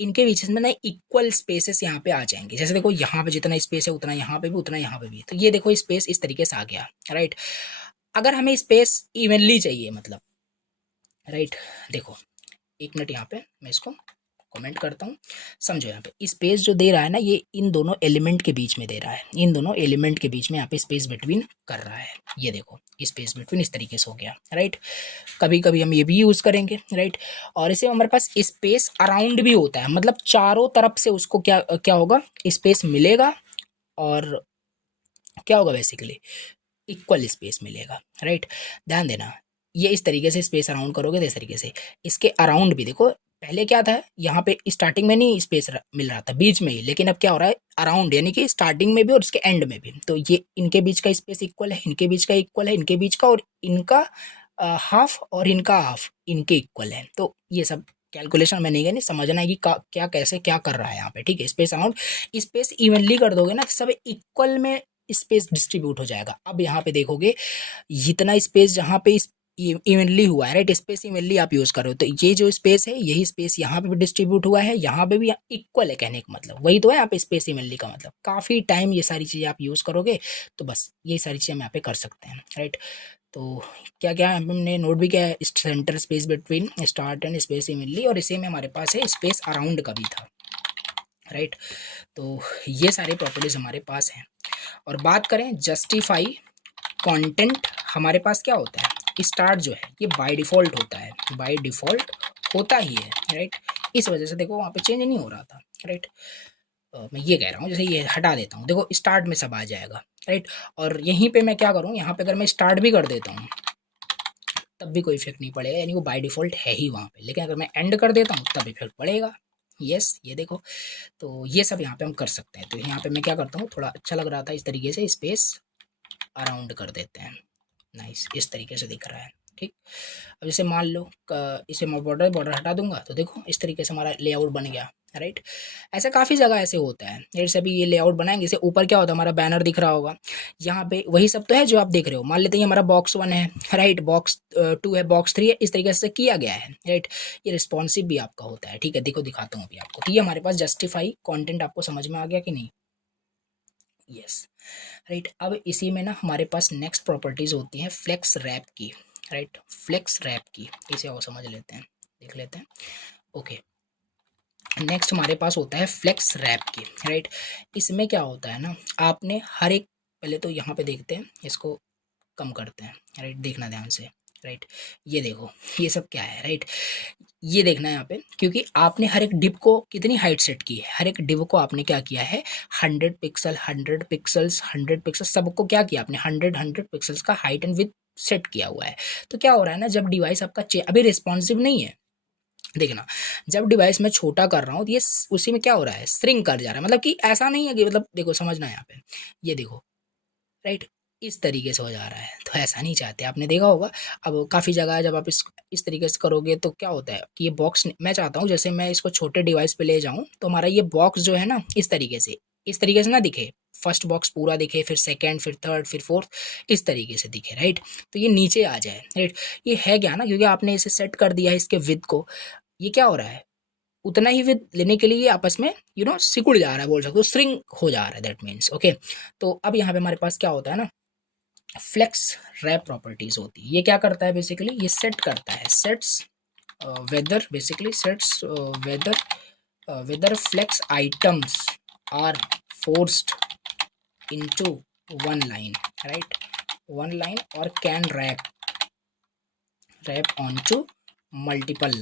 इनके बीच में ना इक्वल स्पेसेस यहाँ पे आ जाएंगे। जैसे देखो यहाँ पे जितना स्पेस है उतना यहाँ पे भी, उतना यहाँ पे भी, तो ये देखो स्पेस इस तरीके से आ गया, राइट। अगर हमें स्पेस इवनली चाहिए, मतलब, राइट, देखो 1 मिनट यहाँ पे मैं इसको कमेंट करता हूँ, समझो। यहाँ पे स्पेस जो दे रहा है ना, ये इन दोनों एलिमेंट के बीच में दे रहा है, इन दोनों एलिमेंट के बीच में यहाँ पे स्पेस बिटवीन कर रहा है, ये देखो स्पेस बिटवीन इस तरीके से हो गया, राइट। कभी कभी हम ये भी यूज़ करेंगे, राइट। और इसे हमारे पास स्पेस अराउंड भी होता है, मतलब चारों तरफ से उसको क्या क्या होगा, स्पेस मिलेगा, और क्या होगा बेसिकली इक्वल स्पेस मिलेगा, राइट। ध्यान देना, ये इस तरीके से स्पेस अराउंड करोगे तो इस तरीके से, इसके अराउंड भी देखो, पहले क्या था यहाँ पे स्टार्टिंग में नहीं स्पेस मिल रहा था, बीच में ही, लेकिन अब क्या हो रहा है अराउंड, यानी कि स्टार्टिंग में भी और इसके एंड में भी। तो ये इनके बीच का स्पेस इक्वल है, इनके बीच का इक्वल है, इनके बीच का, और इनका हाफ और इनका हाफ इनके इक्वल है। तो ये सब कैलकुलेशन में नहीं करनी, समझना है कि क्या कैसे क्या कर रहा है यहाँ पे, ठीक है। स्पेस अराउंड, स्पेस इवनली कर दोगे ना, सब इक्वल में स्पेस डिस्ट्रीब्यूट हो जाएगा। अब यहाँ पे देखोगे जितना स्पेस जहाँ पे इवनली हुआ है, राइट, स्पेस इवनली आप यूज करो, तो ये जो स्पेस है यही स्पेस यहाँ पे भी डिस्ट्रीब्यूट हुआ है, यहाँ पे भी इक्वल है, कहने का मतलब वही तो है यहाँ पे स्पेस इवनली का मतलब। काफी टाइम ये सारी चीजें आप यूज करोगे तो बस यही सारी चीजें हम यहाँ पे कर सकते हैं, राइट। तो क्या क्या हमने नोट भी किया है, centre space between start and space evenly, और इसी में हमारे पास है स्पेस अराउंड का भी था, राइट। तो ये सारे प्रॉपर्टीज हमारे पास हैं। और बात करें जस्टिफाई कंटेंट, हमारे पास क्या होता है, स्टार्ट जो है ये बाय डिफ़ॉल्ट होता है, बाय डिफ़ॉल्ट होता ही है, राइट। इस वजह से देखो वहाँ पे चेंज नहीं हो रहा था, राइट। मैं ये कह रहा हूँ, जैसे ये हटा देता हूँ, देखो स्टार्ट में सब आ जाएगा, राइट। और यहीं पे मैं क्या करूँ, यहाँ पे अगर मैं स्टार्ट भी कर देता हूँ तब भी कोई इफेक्ट नहीं पड़ेगा, यानी वो बाय डिफ़ॉल्ट है ही वहाँ पे। लेकिन अगर मैं एंड कर देता हूँ तब इफेक्ट पड़ेगा। यस, ये देखो। तो ये सब यहाँ पे हम कर सकते हैं। तो यहाँ पे मैं क्या करता हूँ, थोड़ा अच्छा लग रहा था इस तरीके से, स्पेस अराउंड कर देते हैं। नाइस, इस तरीके से दिख रहा है, ठीक। अब जैसे मान लो इसे मैं बॉर्डर बॉर्डर हटा दूंगा तो देखो इस तरीके से हमारा लेआउट बन गया, राइट। ऐसा काफ़ी जगह ऐसे होता है, जैसे अभी ये लेआउट बनाएंगे, जैसे ऊपर क्या होता है, हमारा बैनर दिख रहा होगा, यहाँ पे वही सब तो है जो आप देख रहे हो। मान लेते हैं हमारा बॉक्स 1 है, राइट, बॉक्स 2 है, बॉक्स 3 है, इस तरीके से किया गया है, राइट। ये रिस्पॉन्सिव भी आपका होता है, ठीक है। देखो दिखाता हूँ अभी आपको। तो ये हमारे पास जस्टिफाई कॉन्टेंट आपको समझ में आ गया कि नहीं? Yes, right. अब इसी में ना हमारे पास नेक्स्ट प्रॉपर्टीज होती हैं फ्लेक्स रैप की, राइट। फ्लेक्स रैप की, इसे और समझ लेते हैं, देख लेते हैं। ओके, नेक्स्ट हमारे पास होता है फ्लेक्स रैप की, राइट। इसमें क्या होता है ना, आपने हर एक, पहले तो यहाँ पे देखते हैं, इसको कम करते हैं, राइट, देखना ध्यान से, राइट। ये देखो ये सब क्या है, राइट। ये देखना है यहाँ पे, क्योंकि आपने हर एक डिप को कितनी हाइट सेट की है, हर एक डिप को आपने क्या किया है, 100 पिक्सल 100 पिक्सल्स 100 पिक्सल, सबको क्या किया आपने, 100 पिक्सल्स का हाइट एंड विड्थ सेट किया हुआ है। तो क्या हो रहा है ना, जब डिवाइस आपका अभी रिस्पॉन्सिव नहीं है, देखना, जब डिवाइस मैं छोटा कर रहा हूँ तो ये उसी में क्या हो रहा है, श्रिंक कर जा रहा है। मतलब कि ऐसा नहीं है कि, मतलब देखो समझना है यहाँ पे, ये देखो, राइट, इस तरीके से हो जा रहा है। तो ऐसा नहीं चाहते, आपने देखा होगा। अब काफ़ी जगह जब आप इस तरीके से करोगे तो क्या होता है कि ये बॉक्स, मैं चाहता हूँ जैसे मैं इसको छोटे डिवाइस पे ले जाऊँ तो हमारा ये बॉक्स जो है ना, इस तरीके से ना दिखे, फर्स्ट बॉक्स पूरा दिखे, फिर सेकंड, फिर थर्ड, फिर फोर्थ, इस तरीके से दिखे, राइट। तो ये नीचे आ जाए, राइट। ये है क्या ना, क्योंकि आपने इसे सेट कर दिया है इसके विद को, ये क्या हो रहा है, उतना ही विद लेने के लिए आपस में सिकुड़ जा रहा है, बोल सकते हो श्रिंक हो जा रहा है, दैट मीन्स ओके। तो अब यहाँ पे हमारे पास क्या होता है ना, फ्लेक्स रैप प्रॉपर्टीज होती है। ये क्या करता है बेसिकली, ये सेट करता है, sets whether, basically sets whether flex items are forced into one line, right, one line, और can wrap onto multiple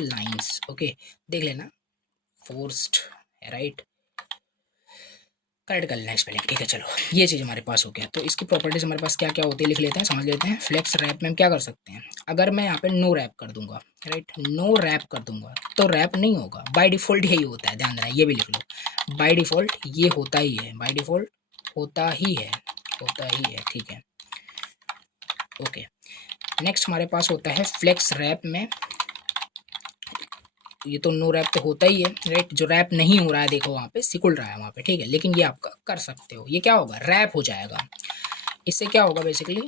lines, okay. देख लेना, फोर्स्ड, राइट, करेक्ट कर लेना स्पेलिंग, ठीक है। चलो, ये चीज़ हमारे पास हो गया। तो इसकी प्रॉपर्टीज हमारे पास क्या क्या होती है, लिख लेते हैं, समझ लेते हैं। फ्लेक्स रैप में हम क्या कर सकते हैं, अगर मैं यहाँ पे नो रैप कर दूंगा, राइट, नो रैप कर दूंगा तो रैप नहीं होगा, बाय डिफ़ॉल्ट यही होता है, ध्यान देना, ये भी लिख लो, बाय डिफ़ॉल्ट ये होता ही है, बाय डिफ़ॉल्ट होता ही है, ठीक है, ओके। नेक्स्ट हमारे पास होता है फ्लेक्स रैप में, ये तो नो रैप तो होता ही है, राइट। जो रैप नहीं हो रहा है, देखो वहाँ पे सिकुड़ रहा है वहाँ पे, ठीक है, लेकिन ये आप कर सकते हो। ये क्या होगा, रैप हो जाएगा। इससे क्या होगा बेसिकली,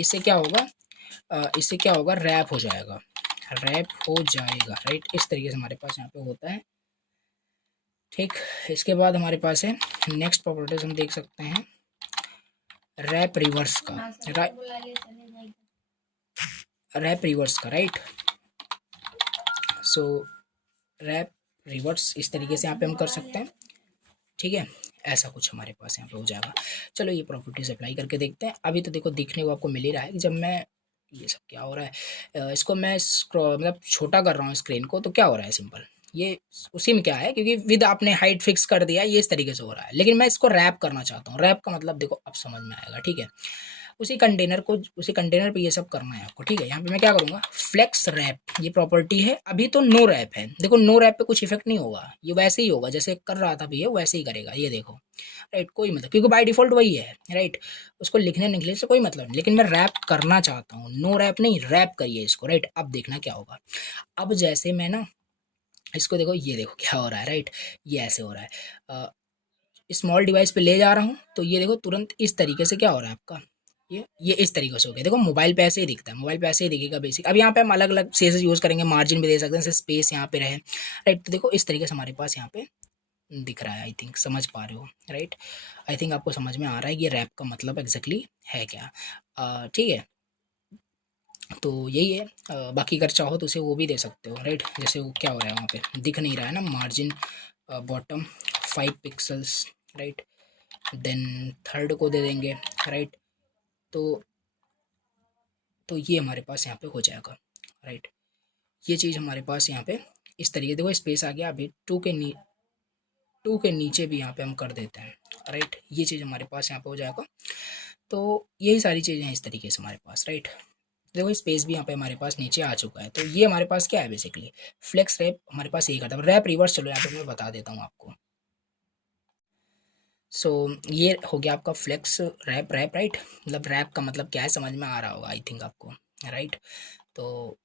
इससे क्या होगा, रैप हो जाएगा, राइट। इस तरीके से हमारे पास यहाँ पे होता है, ठीक। इसके बाद हमारे पास है नेक्स्ट प्रॉपर्टीज, हम देख सकते हैं रैप रिवर्स का, राइट। सो रैप रिवर्स इस तरीके से यहाँ पे हम कर सकते हैं, ठीक है। ऐसा कुछ हमारे पास यहाँ पे हो जाएगा। चलो ये प्रॉपर्टीज अप्लाई करके देखते हैं। अभी तो देखो दिखने को आपको मिल ही रहा है कि जब मैं, ये सब क्या हो रहा है, इसको मैं मतलब छोटा कर रहा हूँ स्क्रीन को, तो क्या हो रहा है, सिंपल, ये उसी में क्या है, क्योंकि विद आपने हाइट फिक्स कर दिया, ये इस तरीके से हो रहा है। लेकिन मैं इसको रैप करना चाहता हूँ। रैप का मतलब देखो अब समझ में आएगा, ठीक है। उसी कंटेनर पे ये सब करना है आपको, ठीक है। यहाँ पे मैं क्या करूँगा, फ्लेक्स रैप, ये प्रॉपर्टी है, अभी तो नो रैप है। देखो नो रैप पे कुछ इफेक्ट नहीं होगा, ये वैसे ही होगा जैसे कर रहा था भैया, वैसे ही करेगा, ये देखो, राइट। कोई मतलब, क्योंकि बाय डिफॉल्ट वही है, राइट। उसको लिखने निकले से कोई मतलब नहीं, लेकिन मैं रैप करना चाहता हूँ, नो रैप नहीं, रैप करिए इसको, राइट। अब देखना क्या होगा। अब जैसे मैं ना इसको देखो, ये देखो क्या हो रहा है, राइट, ये ऐसे हो रहा है, स्मॉल डिवाइस पे ले जा रहा हूँ तो ये देखो तुरंत इस तरीके से क्या हो रहा है आपका, ये इस तरीके से हो गया। देखो मोबाइल पे ऐसे ही दिखता है, मोबाइल पे ऐसे ही दिखेगा बेसिक। अब यहाँ पे हम अलग अलग सीएसएस यूज़ करेंगे, मार्जिन भी दे सकते हैं, जैसे स्पेस यहाँ पे रहे, राइट। तो देखो इस तरीके से हमारे पास यहाँ पे दिख रहा है, आई थिंक समझ पा रहे हो, राइट। आई थिंक आपको समझ में आ रहा है कि रैप का मतलब एग्जैक्टली है क्या। ठीक है, तो यही है। बाकी अगर चाहो तो उसे वो भी दे सकते हो, राइट। जैसे वो क्या हो रहा है वहाँ पे दिख नहीं रहा है ना, margin bottom 5 pixels, right. Then third को दे देंगे, राइट। तो ये हमारे पास यहाँ पे हो जाएगा, राइट। ये चीज़ हमारे पास यहाँ पे इस तरीके, देखो स्पेस आ गया। अभी टू के नीचे भी यहाँ पे हम कर देते हैं, राइट। ये चीज़ हमारे पास यहाँ पे हो जाएगा। तो यही सारी चीज़ें हैं इस तरीके से हमारे पास, राइट। देखो स्पेस भी यहाँ पे हमारे पास नीचे आ चुका है। तो ये हमारे पास क्या है बेसिकली, फ्लेक्स रैप हमारे पास यही करता है। रैप रिवर्स चलो यहाँ पे मैं बता देता हूँ आपको। सो ये हो गया आपका फ्लेक्स रैप, राइट। मतलब रैप का मतलब क्या है समझ में आ रहा होगा आई थिंक आपको, राइट। तो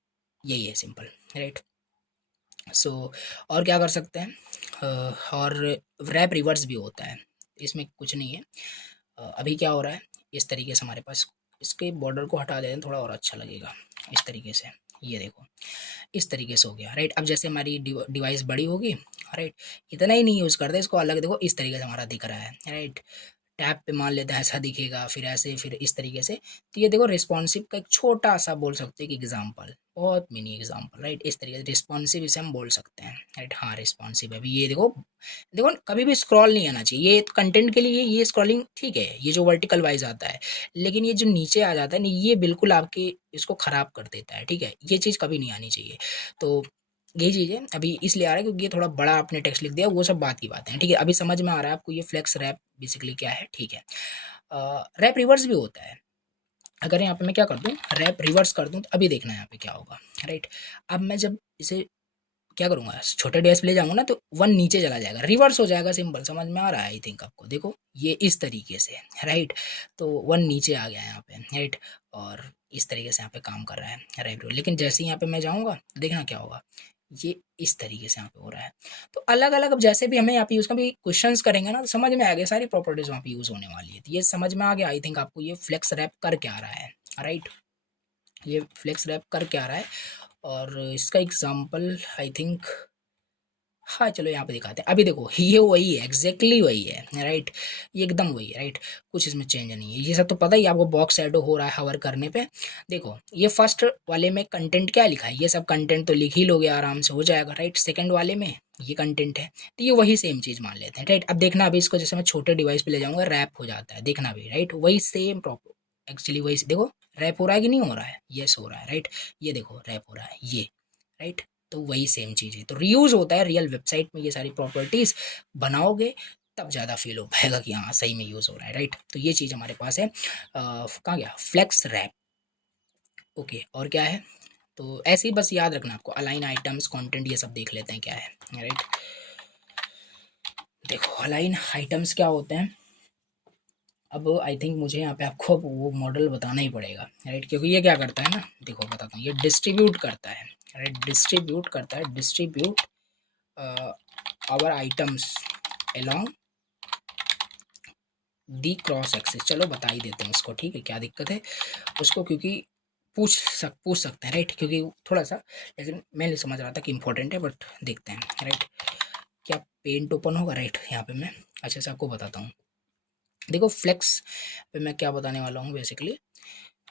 यही है सिंपल, राइट। सो और क्या कर सकते हैं, और रैप रिवर्स भी होता है, इसमें कुछ नहीं है। अभी क्या हो रहा है, इस तरीके से हमारे पास इसके बॉर्डर को हटा देते हैं, थोड़ा और अच्छा लगेगा इस तरीके से। ये देखो इस तरीके से हो गया, राइट। अब जैसे हमारी डिवाइस बड़ी होगी, राइट, इतना ही नहीं यूज़ करते इसको, अलग देखो इस तरीके से हमारा दिख रहा है, राइट। टैब पे मान लेते हैं ऐसा दिखेगा, फिर ऐसे, फिर इस तरीके से। तो ये देखो रिस्पॉन्सिव का एक छोटा सा बोल सकते हैं कि एग्जाम्पल, बहुत मिनी एग्जाम्पल, राइट। इस तरीके से रिस्पॉन्सिव इसे हम बोल सकते हैं, राइट। हाँ रिस्पॉन्सिव है। अभी ये देखो, देखो कभी भी स्क्रॉल नहीं आना चाहिए, ये कंटेंट के लिए ये स्क्रॉलिंग ठीक है, ये जो वर्टिकल वाइज आता है। लेकिन ये जो नीचे आ जाता है ना, ये बिल्कुल आपके इसको खराब कर देता है, ठीक है। ये चीज़ कभी नहीं आनी चाहिए। तो यही चीज़ है, अभी इसलिए आ रहा है क्योंकि ये थोड़ा बड़ा आपने टेक्स्ट लिख दिया, वो सब बात की बातें हैं, ठीक है। अभी समझ में आ रहा है आपको ये फ्लेक्स रैप बेसिकली क्या है, ठीक है। रैप रिवर्स भी होता है। अगर यहाँ पे मैं क्या कर दूँ, रैप रिवर्स कर दूँ, तो अभी देखना यहाँ पे क्या होगा, राइट। अब मैं जब इसे क्या करूँगा, छोटे डिवाइस पे ले जाऊँगा ना, तो वन नीचे चला जाएगा, रिवर्स हो जाएगा, सिंपल। समझ में आ रहा है आई थिंक आपको, देखो ये इस तरीके से, राइट। तो वन नीचे आ गया है यहाँ पे, राइट। और इस तरीके से यहाँ पे काम कर रहा है, राइट। लेकिन जैसे ही यहाँ पे मैं जाऊँगा, देखना क्या होगा, ये इस तरीके से यहाँ पे हो रहा है। तो अलग अलग, अब जैसे भी हमें यहाँ पे यूज़ का भी क्वेश्चंस करेंगे ना, तो समझ में आ गया सारी प्रॉपर्टीज वहाँ पे यूज़ होने वाली है। तो ये समझ में आ गया आई थिंक आपको, ये फ्लेक्स रैप कर क्या रहा है, राइट। ये फ्लेक्स रैप कर क्या रहा है, और इसका एग्जाम्पल आई थिंक, हाँ चलो यहाँ पे दिखाते हैं। अभी देखो ये वही है, एग्जैक्टली वही है, राइट। ये एकदम वही है, राइट। कुछ इसमें चेंज नहीं है। ये सब तो पता ही है आपको, बॉक्स शैडो हो रहा है हवर करने पे। देखो ये फर्स्ट वाले में कंटेंट क्या लिखा है, ये सब कंटेंट तो लिख ही लोगे, आराम से हो जाएगा, राइट। सेकंड वाले में ये कंटेंट है, तो ये वही सेम चीज़ मान लेते हैं, राइट। अब देखना अभी इसको जैसे मैं छोटे डिवाइस पे ले जाऊंगा, रैप हो जाता है, देखना भी, राइट। वही सेम प्रॉपर, एक्चुअली वही देखो रैप हो रहा है कि नहीं हो रहा है, यस हो रहा है, राइट। ये देखो रैप हो रहा है, ये, राइट। तो वही सेम चीज़ है, तो रीयूज होता है रियल वेबसाइट में। ये सारी प्रॉपर्टीज बनाओगे तब ज़्यादा फील हो पाएगा कि हाँ सही में यूज़ हो रहा है, राइट। तो ये चीज़ हमारे पास है, कहाँ गया फ्लेक्स रैप, ओके। और क्या है, तो ऐसे ही बस याद रखना आपको, अलाइन आइटम्स, कंटेंट, ये सब देख लेते हैं क्या है, राइट। देखो अलाइन आइटम्स क्या होते हैं, अब आई थिंक मुझे यहाँ पे आपको अब वो मॉडल बताना ही पड़ेगा, राइट। क्योंकि ये क्या करता है ना, देखो बताता हूँ, ये डिस्ट्रीब्यूट करता है, राइट। डिस्ट्रीब्यूट करता है, distribute our items along the cross axis. चलो बता ही देते हैं इसको, ठीक है, क्या दिक्कत है उसको, क्योंकि पूछ सकते हैं, राइट। क्योंकि थोड़ा सा, लेकिन मैं नहीं समझ रहा था कि इंपॉर्टेंट है, बट देखते हैं, राइट। क्या पेंट ओपन होगा, राइट। यहाँ पे मैं अच्छे से आपको बताता हूँ। देखो फ्लेक्स पे मैं क्या बताने वाला हूँ बेसिकली,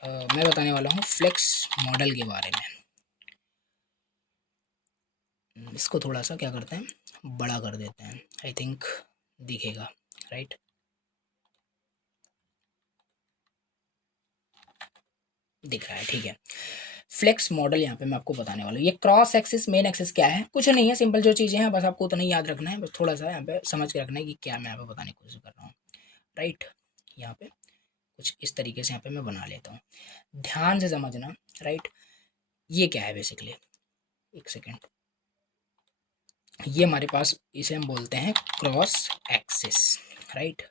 मैं बताने वाला हूँ फ्लेक्स मॉडल के बारे में। इसको थोड़ा सा क्या करते हैं, बड़ा कर देते हैं, आई थिंक दिखेगा, राइट। दिख रहा है, ठीक है। फ्लेक्स मॉडल यहाँ पे मैं आपको बताने वाला हूँ। ये क्रॉस एक्सिस मेन एक्सिस क्या है, कुछ नहीं है, सिंपल जो चीज़ें हैं बस आपको उतना ही याद रखना है, बस थोड़ा सा यहाँ पे समझ के रखना है कि क्या मैं यहाँ पे बताने की कोशिश कर रहा हूँ, राइट। यहाँ पे कुछ इस तरीके से यहाँ पे मैं बना लेता हूँ, ध्यान से समझना, राइट। ये क्या है बेसिकली, एक सेकेंड, ये हमारे पास इसे हम बोलते हैं क्रॉस एक्सिस, राइट।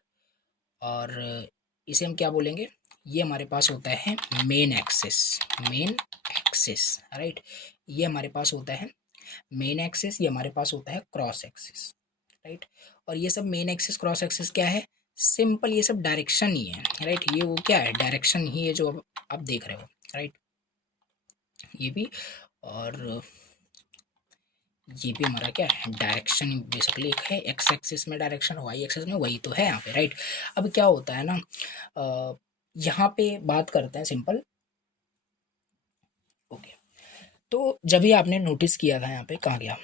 और इसे हम क्या बोलेंगे, ये हमारे पास होता है main axis, main axis, right. ये हमारे पास होता है मेन एक्सिस, ये हमारे पास होता है क्रॉस एक्सिस, राइट। और ये सब मेन एक्सिस क्रॉस एक्सिस क्या है, सिंपल ये सब डायरेक्शन ही है, राइट। ये वो क्या है, डायरेक्शन ही है जो अब आप देख रहे हो, राइट। ये भी, और ये भी हमारा क्या है, डायरेक्शन बेसिकली एक है, एक्स एक्सिस में डायरेक्शन, वाई एक्सिस में, वही तो है यहाँ पे, राइट। अब क्या होता है ना, यहाँ पे बात करते हैं सिंपल। ओके, तो जब भी आपने नोटिस किया था, यहाँ पे कहाँ गया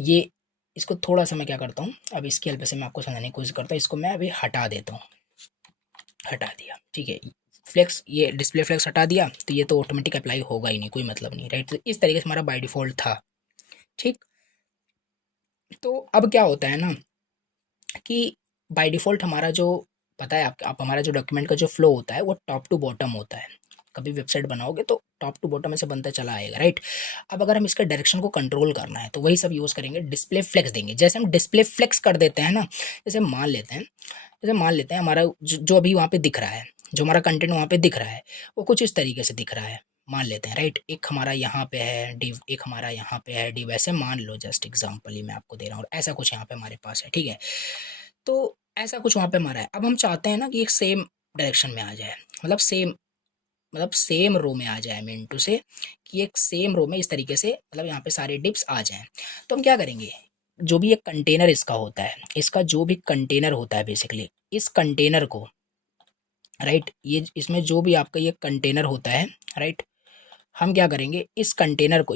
ये, इसको थोड़ा सा मैं क्या करता हूँ, अब इसकी हेल्प से मैं आपको समझाने की कोशिश करता हूँ। इसको मैं अभी हटा देता हूँ, हटा दिया, ठीक है। फ्लेक्स, ये डिस्प्ले फ्लेक्स हटा दिया, तो ये तो ऑटोमेटिक अप्लाई होगा ही नहीं, कोई मतलब नहीं, राइट। तो इस तरीके से हमारा बाय डिफॉल्ट था, ठीक। तो अब क्या होता है ना कि बाय डिफ़ॉल्ट हमारा जो, पता है आप हमारा जो डॉक्यूमेंट का जो फ्लो होता है वो टॉप टू बॉटम होता है। कभी वेबसाइट बनाओगे तो टॉप टू बॉटम ऐसे बनता चला आएगा, राइट। अब अगर हम इसका डायरेक्शन को कंट्रोल करना है तो वही सब यूज़ करेंगे, डिस्प्ले फ्लेक्स देंगे। जैसे हम डिस्प्ले फ्लेक्स कर देते हैं ना, जैसे मान लेते हैं हमारा जो अभी वहाँ पे दिख रहा है, जो हमारा कंटेंट वहाँ पे दिख रहा है, वो कुछ इस तरीके से दिख रहा है, मान लेते हैं, राइट। एक हमारा यहाँ पे है डिव, एक हमारा यहाँ पे है डिव, ऐसे मान लो, जस्ट एग्जांपल ही मैं आपको दे रहा हूँ, और ऐसा कुछ यहाँ पे हमारे पास है, ठीक है। तो ऐसा कुछ वहाँ पे हमारा है। अब हम चाहते हैं ना कि एक सेम डायरेक्शन में आ जाए, मतलब सेम, मतलब सेम रो में आ जाए, मीन टू से कि एक सेम रो में इस तरीके से, मतलब यहाँ पे सारे डिप्स आ जाएं। तो हम क्या करेंगे, जो भी एक कंटेनर इसका होता है, इसका जो भी कंटेनर होता है बेसिकली, इस कंटेनर को, राइट, ये इसमें जो भी आपका ये कंटेनर होता है, राइट, हम क्या करेंगे, इस कंटेनर को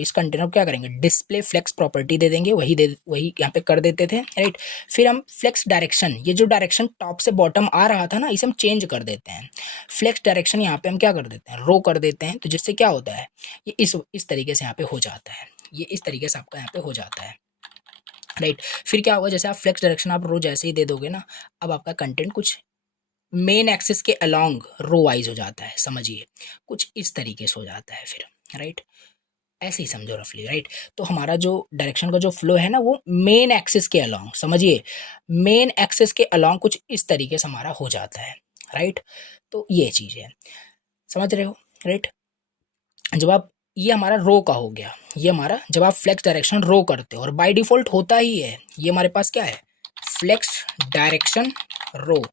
क्या करेंगे, डिस्प्ले फ्लेक्स प्रॉपर्टी दे देंगे, वही यहाँ पे कर देते थे, राइट। फिर हम फ्लेक्स डायरेक्शन, ये जो डायरेक्शन टॉप से बॉटम आ रहा था ना, इसे हम चेंज कर देते हैं। फ्लेक्स डायरेक्शन यहाँ पे हम क्या कर देते हैं, रो कर देते हैं। तो जिससे क्या होता है, ये इस तरीके से यहाँ पे हो जाता है, ये इस तरीके से आपका यहाँ पे हो जाता है, राइट। फिर क्या होगा, जैसे आप फ्लेक्स डायरेक्शन आप रो जैसे ही दे दोगे ना, अब आपका कंटेंट कुछ मेन एक्सिस के अलोंग रो वाइज हो जाता है, समझिए, कुछ इस तरीके से हो जाता है फिर, राइट। ऐसे ही समझो रफली, राइट। तो हमारा जो डायरेक्शन का जो फ्लो है ना, वो मेन एक्सिस के अलोंग, समझिए, मेन एक्सिस के अलोंग कुछ इस तरीके से हमारा हो जाता है, राइट। तो ये चीज़ है, समझ रहे हो, राइट। जब आप, ये हमारा रो का हो गया, ये हमारा जब आप फ्लेक्स डायरेक्शन रो करते हो, और बाय डिफॉल्ट होता ही है, ये हमारे पास क्या है, फ्लेक्स डायरेक्शन रो।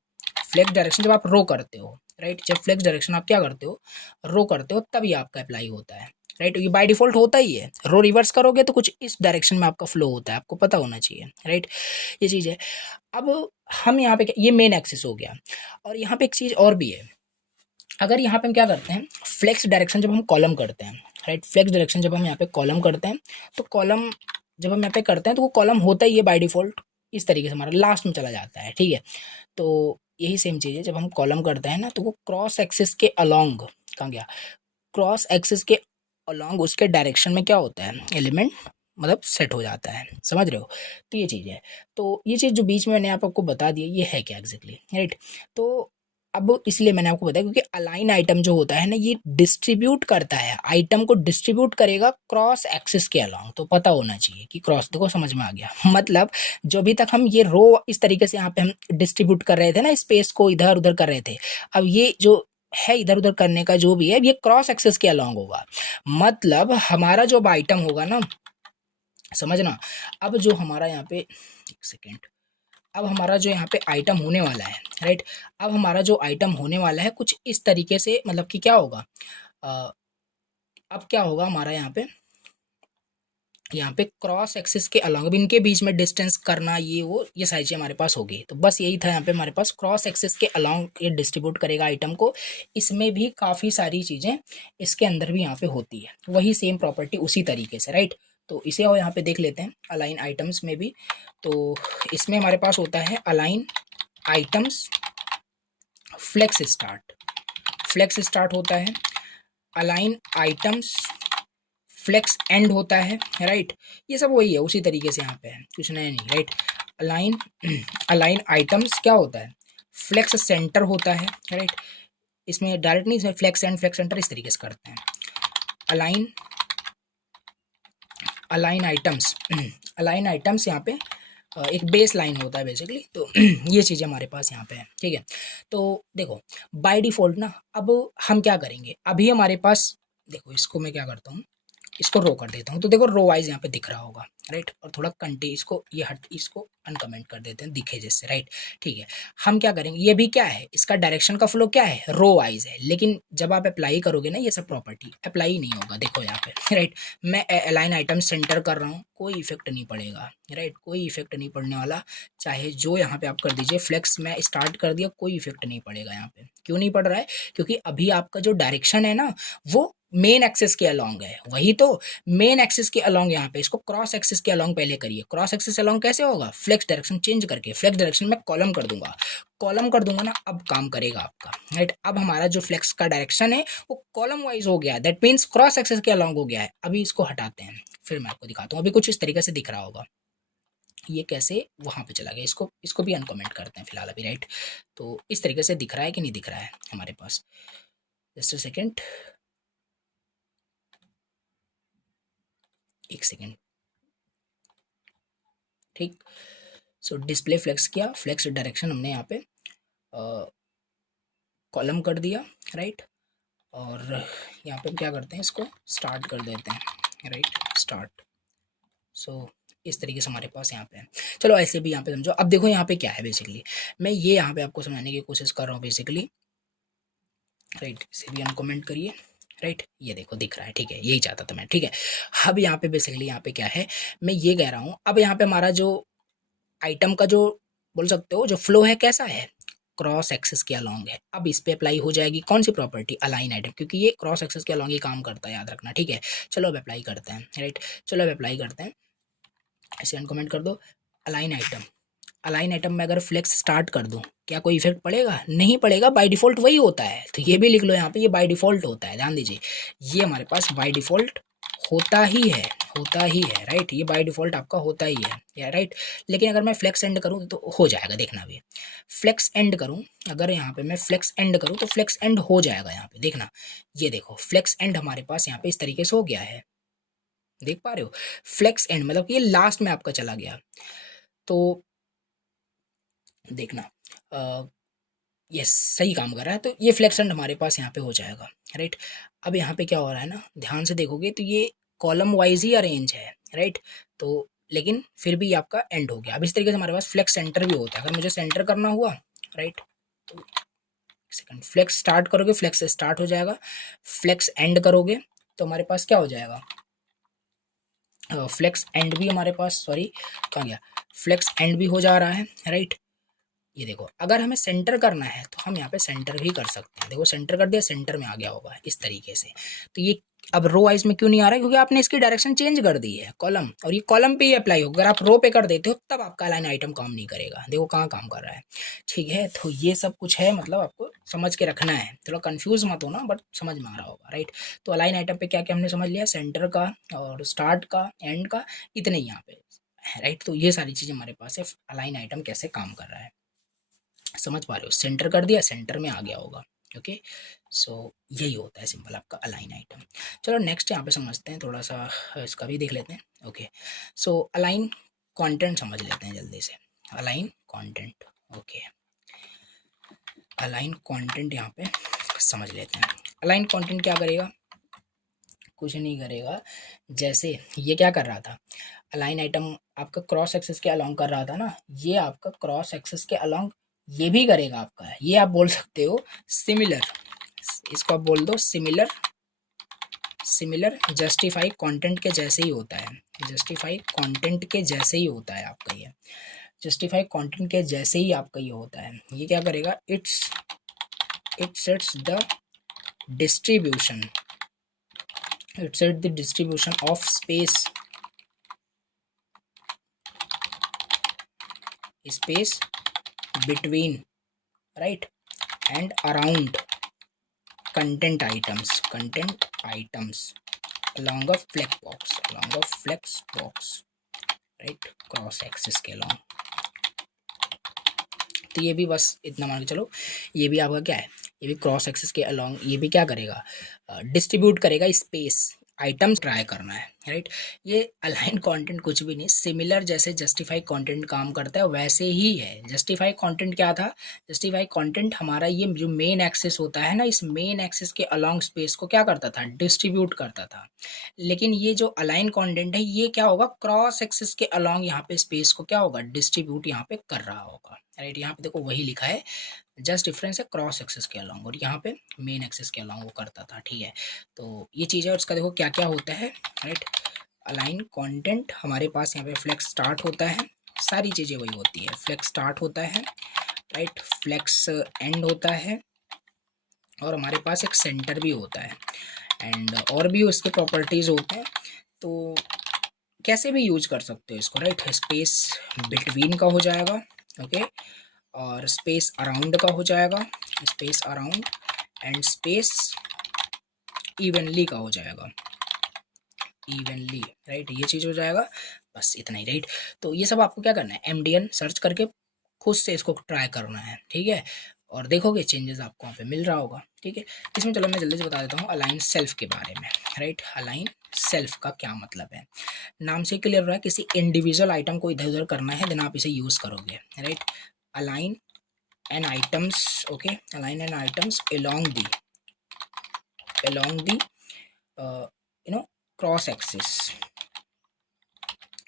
फ्लेक्स डायरेक्शन जब आप रो करते हो, राइट, जब फ्लेक्स डायरेक्शन आप क्या करते हो, रो करते हो, तभी आपका अप्लाई होता है, राइट। ये बाय डिफॉल्ट होता ही है। रो रिवर्स करोगे तो कुछ इस डायरेक्शन में आपका फ्लो होता है, आपको पता होना चाहिए, राइट। ये चीज़ है। अब हम यहाँ पे ये मेन एक्सिस हो गया, और यहाँ पे एक चीज़ और भी है। अगर यहाँ पे हम क्या करते हैं, फ्लेक्स डायरेक्शन जब हम कॉलम करते हैं, राइट, फ्लेक्स डायरेक्शन जब हम यहाँ पे कॉलम करते हैं, तो कॉलम जब हम यहाँ पे करते हैं तो वो कॉलम होता ही है बाय डिफॉल्ट, इस तरीके से हमारा लास्ट में चला जाता है, ठीक है। तो यही सेम चीज़ है, जब हम कॉलम करते हैं ना, तो वो क्रॉस एक्सिस के अलोंग, कहाँ गया, क्रॉस एक्सिस के अलोंग उसके डायरेक्शन में क्या होता है, एलिमेंट, मतलब सेट हो जाता है, समझ रहे हो। तो ये चीज़ है। तो ये चीज़ जो बीच में मैंने आपको बता दिया, ये है क्या एग्जैक्टली, राइट। तो अब इसलिए मैंने आपको बताया क्योंकि अलाइन आइटम जो होता है ना, ये डिस्ट्रीब्यूट करता है, आइटम को डिस्ट्रीब्यूट करेगा क्रॉस एक्सिस के अलोंग। तो पता होना चाहिए कि क्रॉस, देखो समझ में आ गया मतलब, जो अभी तक हम ये रो इस तरीके से यहाँ पे हम डिस्ट्रीब्यूट कर रहे थे ना, स्पेस को इधर उधर कर रहे थे, अब ये जो है इधर उधर करने का जो भी है, ये क्रॉस एक्सिस के अलोंग होगा। मतलब हमारा जो आइटम होगा ना, समझना, अब जो हमारा यहाँ पे, एक सेकेंड, अब हमारा जो यहाँ पे आइटम होने वाला है, राइट, अब हमारा जो आइटम होने वाला है कुछ इस तरीके से, मतलब कि क्या होगा, अ, अब क्या होगा हमारा यहाँ पे क्रॉस एक्सिस के अलोंग, अब इनके बीच में डिस्टेंस करना, ये वो, ये सारी चीज़ें हमारे पास होगी। तो बस यही था, यहाँ पे हमारे पास क्रॉस एक्सिस के अलोंग ये डिस्ट्रीब्यूट करेगा आइटम को। इसमें भी काफ़ी सारी चीज़ें इसके अंदर भी यहाँ पे होती है, वही सेम प्रॉपर्टी उसी तरीके से, राइट। तो इसे और यहाँ पे देख लेते हैं अलाइन आइटम्स में भी। तो इसमें हमारे पास होता है align items flex start, flex start होता है, अलाइन आइटम्स फ्लेक्स एंड होता है, राइट। ये सब वही है, उसी तरीके से यहाँ पे है, कुछ नया नहीं, राइट। अलाइन अलाइन आइटम्स क्या होता है, फ्लेक्स सेंटर होता है, राइट। इसमें डायरेक्ट नहीं, इसमें फ्लेक्स एंड फ्लेक्स सेंटर इस तरीके से करते हैं। Align align items align items यहाँ पे एक बेस लाइन होता है बेसिकली। तो ये चीज़ें हमारे पास यहाँ पे है, ठीक है। तो देखो बाय डिफ़ॉल्ट ना, अब हम क्या करेंगे, अभी हमारे पास, देखो इसको मैं क्या करता हूँ, इसको रो कर देता हूँ, तो देखो रो वाइज यहाँ पे दिख रहा होगा, राइट। और थोड़ा कंटे इसको ये हट इसको अनकमेंट कर देते हैं दिखे जैसे, राइट। ठीक है, हम क्या करेंगे, ये भी क्या है, इसका डायरेक्शन का फ्लो क्या है, रो वाइज है, लेकिन जब आप अप्लाई करोगे ना ये सब प्रॉपर्टी अप्लाई नहीं होगा, देखो यहाँ पे, राइट। मैं अलाइन आइटम सेंटर कर रहा हूँ, कोई इफेक्ट नहीं पड़ेगा, राइट, कोई इफेक्ट नहीं पड़ने वाला। चाहे जो यहाँ पे आप कर दीजिए फ्लेक्स, मैं स्टार्ट कर दिया, कोई इफेक्ट नहीं पड़ेगा यहाँ पे। क्यों नहीं पड़ रहा है, क्योंकि अभी आपका जो डायरेक्शन है ना वो मेन एक्सिस के अलोंग है, वही तो मेन एक्सिस के अलोंग। यहाँ पे इसको क्रॉस एक्सिस के अलोंग पहले करिए। क्रॉस एक्सिस अलोंग कैसे होगा, फ्लेक्स डायरेक्शन चेंज करके, फ्लेक्स डायरेक्शन में कॉलम कर दूंगा, कॉलम कर दूंगा ना, अब काम करेगा आपका, राइट। अब हमारा जो फ्लेक्स का डायरेक्शन है वो कॉलम वाइज हो गया, दैट मीन्स क्रॉस एक्सिस के अलोंग हो गया है। अभी इसको हटाते हैं, फिर मैं आपको दिखाता हूँ। अभी कुछ इस तरीके से दिख रहा होगा, ये कैसे वहां पे चला गया, इसको इसको भी अनकमेंट करते हैं फिलहाल अभी, राइट। तो इस तरीके से दिख रहा है कि नहीं दिख रहा है हमारे पास, जस्ट अ सेकेंड, एक सेकेंड, ठीक। सो डिस्प्ले फ्लेक्स किया, फ्लेक्स डायरेक्शन हमने यहाँ पे कॉलम कर दिया, राइट। और यहाँ पे क्या करते हैं, इसको स्टार्ट कर देते हैं, राइट, स्टार्ट। सो इस तरीके से हमारे पास यहाँ पे है। चलो ऐसे भी यहाँ पे समझो। अब देखो यहाँ पे क्या है, बेसिकली मैं ये यहाँ पे आपको समझाने की कोशिश कर रहा हूँ बेसिकली, राइट। इसे भी अनकमेंट करिए, राइट। ये देखो दिख रहा है, ठीक है, यही चाहता था मैं, ठीक है। अब यहाँ पे बेसिकली यहाँ पे क्या है, मैं ये कह रहा हूँ, अब यहाँ पे हमारा जो आइटम का जो बोल सकते हो जो फ्लो है कैसा है, क्रॉस एक्सिस के अलोंग है। अब इस पे अप्लाई हो जाएगी कौन सी प्रॉपर्टी, अलाइन आइटम, क्योंकि ये क्रॉस एक्सिस के अलोंग ही काम करता है, याद रखना, ठीक है। चलो अब अप्लाई करते हैं, राइट। चलो अब अप्लाई करते हैं, ऐसे अनकमेंट कर दो, अलाइन आइटम। अलाइन आइटम में अगर फ्लेक्स स्टार्ट कर दूं, क्या कोई इफेक्ट पड़ेगा, नहीं पड़ेगा, बाय डिफॉल्ट वही होता है। तो ये भी लिख लो यहाँ पे, ये बाय डिफॉल्ट होता है, ध्यान दीजिए, ये हमारे पास बाय डिफॉल्ट होता ही है, होता ही है, राइट। ये बाय डिफॉल्ट आपका होता ही है, या राइट। लेकिन अगर मैं फ्लेक्स एंड करूँ तो हो जाएगा, देखना भी, फ्लेक्स एंड करूँ, अगर यहाँ पे मैं फ्लेक्स एंड करूँ तो फ्लेक्स एंड हो जाएगा यहाँ पे, देखना। ये देखो फ्लेक्स एंड हमारे पास यहाँ पे इस तरीके से हो गया है, देख पा रहे हो, फ्लेक्स एंड मतलब ये लास्ट में आपका चला गया। तो देखना, यस सही काम कर रहा है, तो ये फ्लेक्स एंड हमारे पास यहाँ पे हो जाएगा, राइट। अब यहाँ पे क्या हो रहा है ना, ध्यान से देखोगे तो ये कॉलम वाइज ही अरेंज है, राइट। तो लेकिन फिर भी आपका एंड हो गया। अब इस तरीके से हमारे पास फ्लेक्स सेंटर भी होता है, अगर मुझे सेंटर करना हुआ, राइट, तो सेकंड फ्लेक्स स्टार्ट करोगे, फ्लेक्स स्टार्ट हो जाएगा, फ्लेक्स एंड करोगे तो हमारे पास क्या हो जाएगा, फ्लेक्स एंड भी हमारे पास, सॉरी कहाँ गया, फ्लेक्स एंड भी हो जा रहा है, राइट। ये देखो अगर हमें सेंटर करना है तो हम यहाँ पे सेंटर भी कर सकते हैं, देखो सेंटर कर दिया, सेंटर में आ गया होगा इस तरीके से। तो ये अब रो वाइज में क्यों नहीं आ रहा है, क्योंकि आपने इसकी डायरेक्शन चेंज कर दी है, कॉलम, और ये कॉलम पे ही अप्लाई होगा। अगर आप रो पे कर देते हो तब आपका अलाइन आइटम काम नहीं करेगा, देखो कहाँ काम कर रहा है, ठीक है। तो ये सब कुछ है, मतलब आपको समझ के रखना है, थोड़ा कंफ्यूज मत होना, बट समझ में आ रहा होगा, राइट। तो अलाइन आइटम पे क्या क्या हमने समझ लिया, सेंटर का और स्टार्ट का, एंड का, इतने ही यहाँ पे, राइट। तो ये सारी चीज़ें हमारे पास है, अलाइन आइटम कैसे काम कर रहा है, समझ पा रहे हो, सेंटर कर दिया, सेंटर में आ गया होगा, ओके। सो यही होता है सिंपल आपका अलाइन आइटम। चलो नेक्स्ट यहाँ पे समझते हैं, थोड़ा सा इसका भी देख लेते हैं, ओके। सो अलाइन कंटेंट समझ लेते हैं जल्दी से, align content, okay. Align content यहाँ पे समझ लेते हैं। अलाइन कंटेंट क्या करेगा, कुछ नहीं करेगा, जैसे ये क्या कर रहा था, अलाइन आइटम आपका क्रॉस एक्सिस के अलोंग कर रहा था ना, ये आपका क्रॉस एक्सिस के अलोंग ये भी करेगा आपका, ये आप बोल सकते हो सिमिलर, इसको आप बोल दो सिमिलर, सिमिलर जस्टिफाई कंटेंट के जैसे ही होता है, जस्टिफाई कंटेंट के जैसे ही होता है आपका ये, जस्टिफाई कंटेंट के जैसे ही आपका ये होता है। ये क्या करेगा, it sets the distribution, it set the distribution of space, space between, right, and around content items along a flex box, right, cross axis के along। तो ये भी बस इतना मान के चलो, ये भी आपका क्या है, ये भी क्रॉस एक्सिस के अलोंग, ये भी क्या करेगा, डिस्ट्रीब्यूट करेगा स्पेस, आइटम्स ट्राई करना है, राइट। ये अलाइन कंटेंट कुछ भी नहीं, सिमिलर जैसे जस्टिफाई कंटेंट काम करता है वैसे ही है। जस्टिफाई कंटेंट क्या था? जस्टिफाई कंटेंट हमारा ये जो मेन एक्सेस होता है ना, इस मेन एक्सेस के अलोंग स्पेस को क्या करता था? डिस्ट्रीब्यूट करता था। लेकिन ये जो अलाइन कंटेंट है ये क्या होगा? क्रॉस एक्सेस के अलोंग यहाँ पे स्पेस को क्या होगा? डिस्ट्रीब्यूट यहाँ पे कर रहा होगा। राइट, यहाँ पे देखो वही लिखा है, जस्ट डिफरेंस है क्रॉस एक्सेस के अलोंग, और यहाँ पे मेन एक्सेस के अलोंग वो करता था। ठीक है, तो ये चीज़ है। और उसका देखो क्या क्या होता है। राइट, अलाइन कंटेंट हमारे पास यहाँ पे फ्लेक्स स्टार्ट होता है, सारी चीज़ें वही होती है। फ्लेक्स स्टार्ट होता है, राइट, फ्लेक्स एंड होता है, और हमारे पास एक सेंटर भी होता है, एंड और भी उसके प्रॉपर्टीज़ होते हैं। तो कैसे भी यूज कर सकते हो इसको। राइट, स्पेस बिटवीन का हो जाएगा, ओके, और स्पेस अराउंड का हो जाएगा, space around, and space evenly का हो जाएगा, इवनली। राइट, ये चीज़ हो जाएगा, बस इतना ही। राइट, तो ये सब आपको क्या करना है? एमडीएन सर्च करके खुद से इसको ट्राई करना है। ठीक है, और देखोगे चेंजेस आपको वहाँ पे मिल रहा होगा। ठीक है, इसमें चलो मैं जल्दी से बता देता हूँ अलाइन सेल्फ के बारे में। राइट, अलाइन सेल्फ का क्या मतलब है? नाम से क्लियर हो रहा है, किसी इंडिविजुअल आइटम को इधर उधर करना है, देन आप इसे यूज करोगे। Right, align an items, okay, align an items along the cross axis,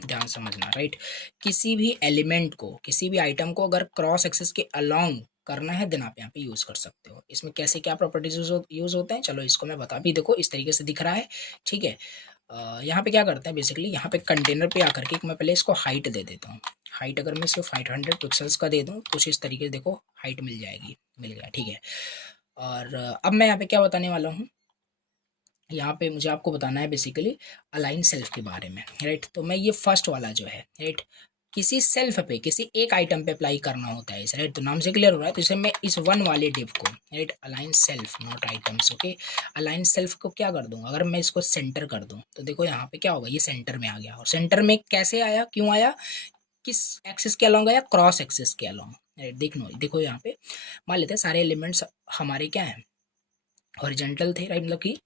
ध्यान समझना। राइट, किसी भी एलिमेंट को, किसी भी आइटम को अगर क्रॉस एक्सिस के अलोंग करना है, देन आप यहाँ पे यूज कर सकते हो। इसमें कैसे क्या प्रॉपर्टीज यूज होते हैं, चलो इसको मैं बता भी, देखो इस तरीके से दिख रहा है। ठीक है, यहाँ पे क्या करते हैं बेसिकली, यहाँ पे कंटेनर पे आकर के मैं पहले इसको हाइट दे देता हूँ। हाइट अगर मैं सिर्फ 500 पिक्सल्स का दे दूँ, कुछ इस तरीके से देखो हाइट मिल जाएगी, मिल गया। ठीक है, और अब मैं यहाँ पे क्या बताने वाला हूँ, यहाँ पे मुझे आपको बताना है बेसिकली अलाइन सेल्फ के बारे में। राइट, तो मैं ये फर्स्ट वाला जो है, राइट, किसी सेल्फ पे, किसी एक आइटम पे अप्लाई करना होता है इसे। राइट, तो नाम से क्लियर हो रहा है। तो इसे मैं इस वन वाले डिव को, right, align self not items, okay, align self को क्या कर दूंगा, अगर मैं इसको सेंटर कर दूं तो देखो यहाँ पे क्या होगा, ये सेंटर में आ गया। और सेंटर में कैसे आया, क्यों आया, किस एक्सिस के अलॉन्ग आया? क्रॉस एक्सिस के अलॉन्ग। राइट, देखो यहाँ पे मान लेते हैं सारे एलिमेंट्स हमारे क्या है, हॉरिजॉन्टल थे। राइट, मतलब कि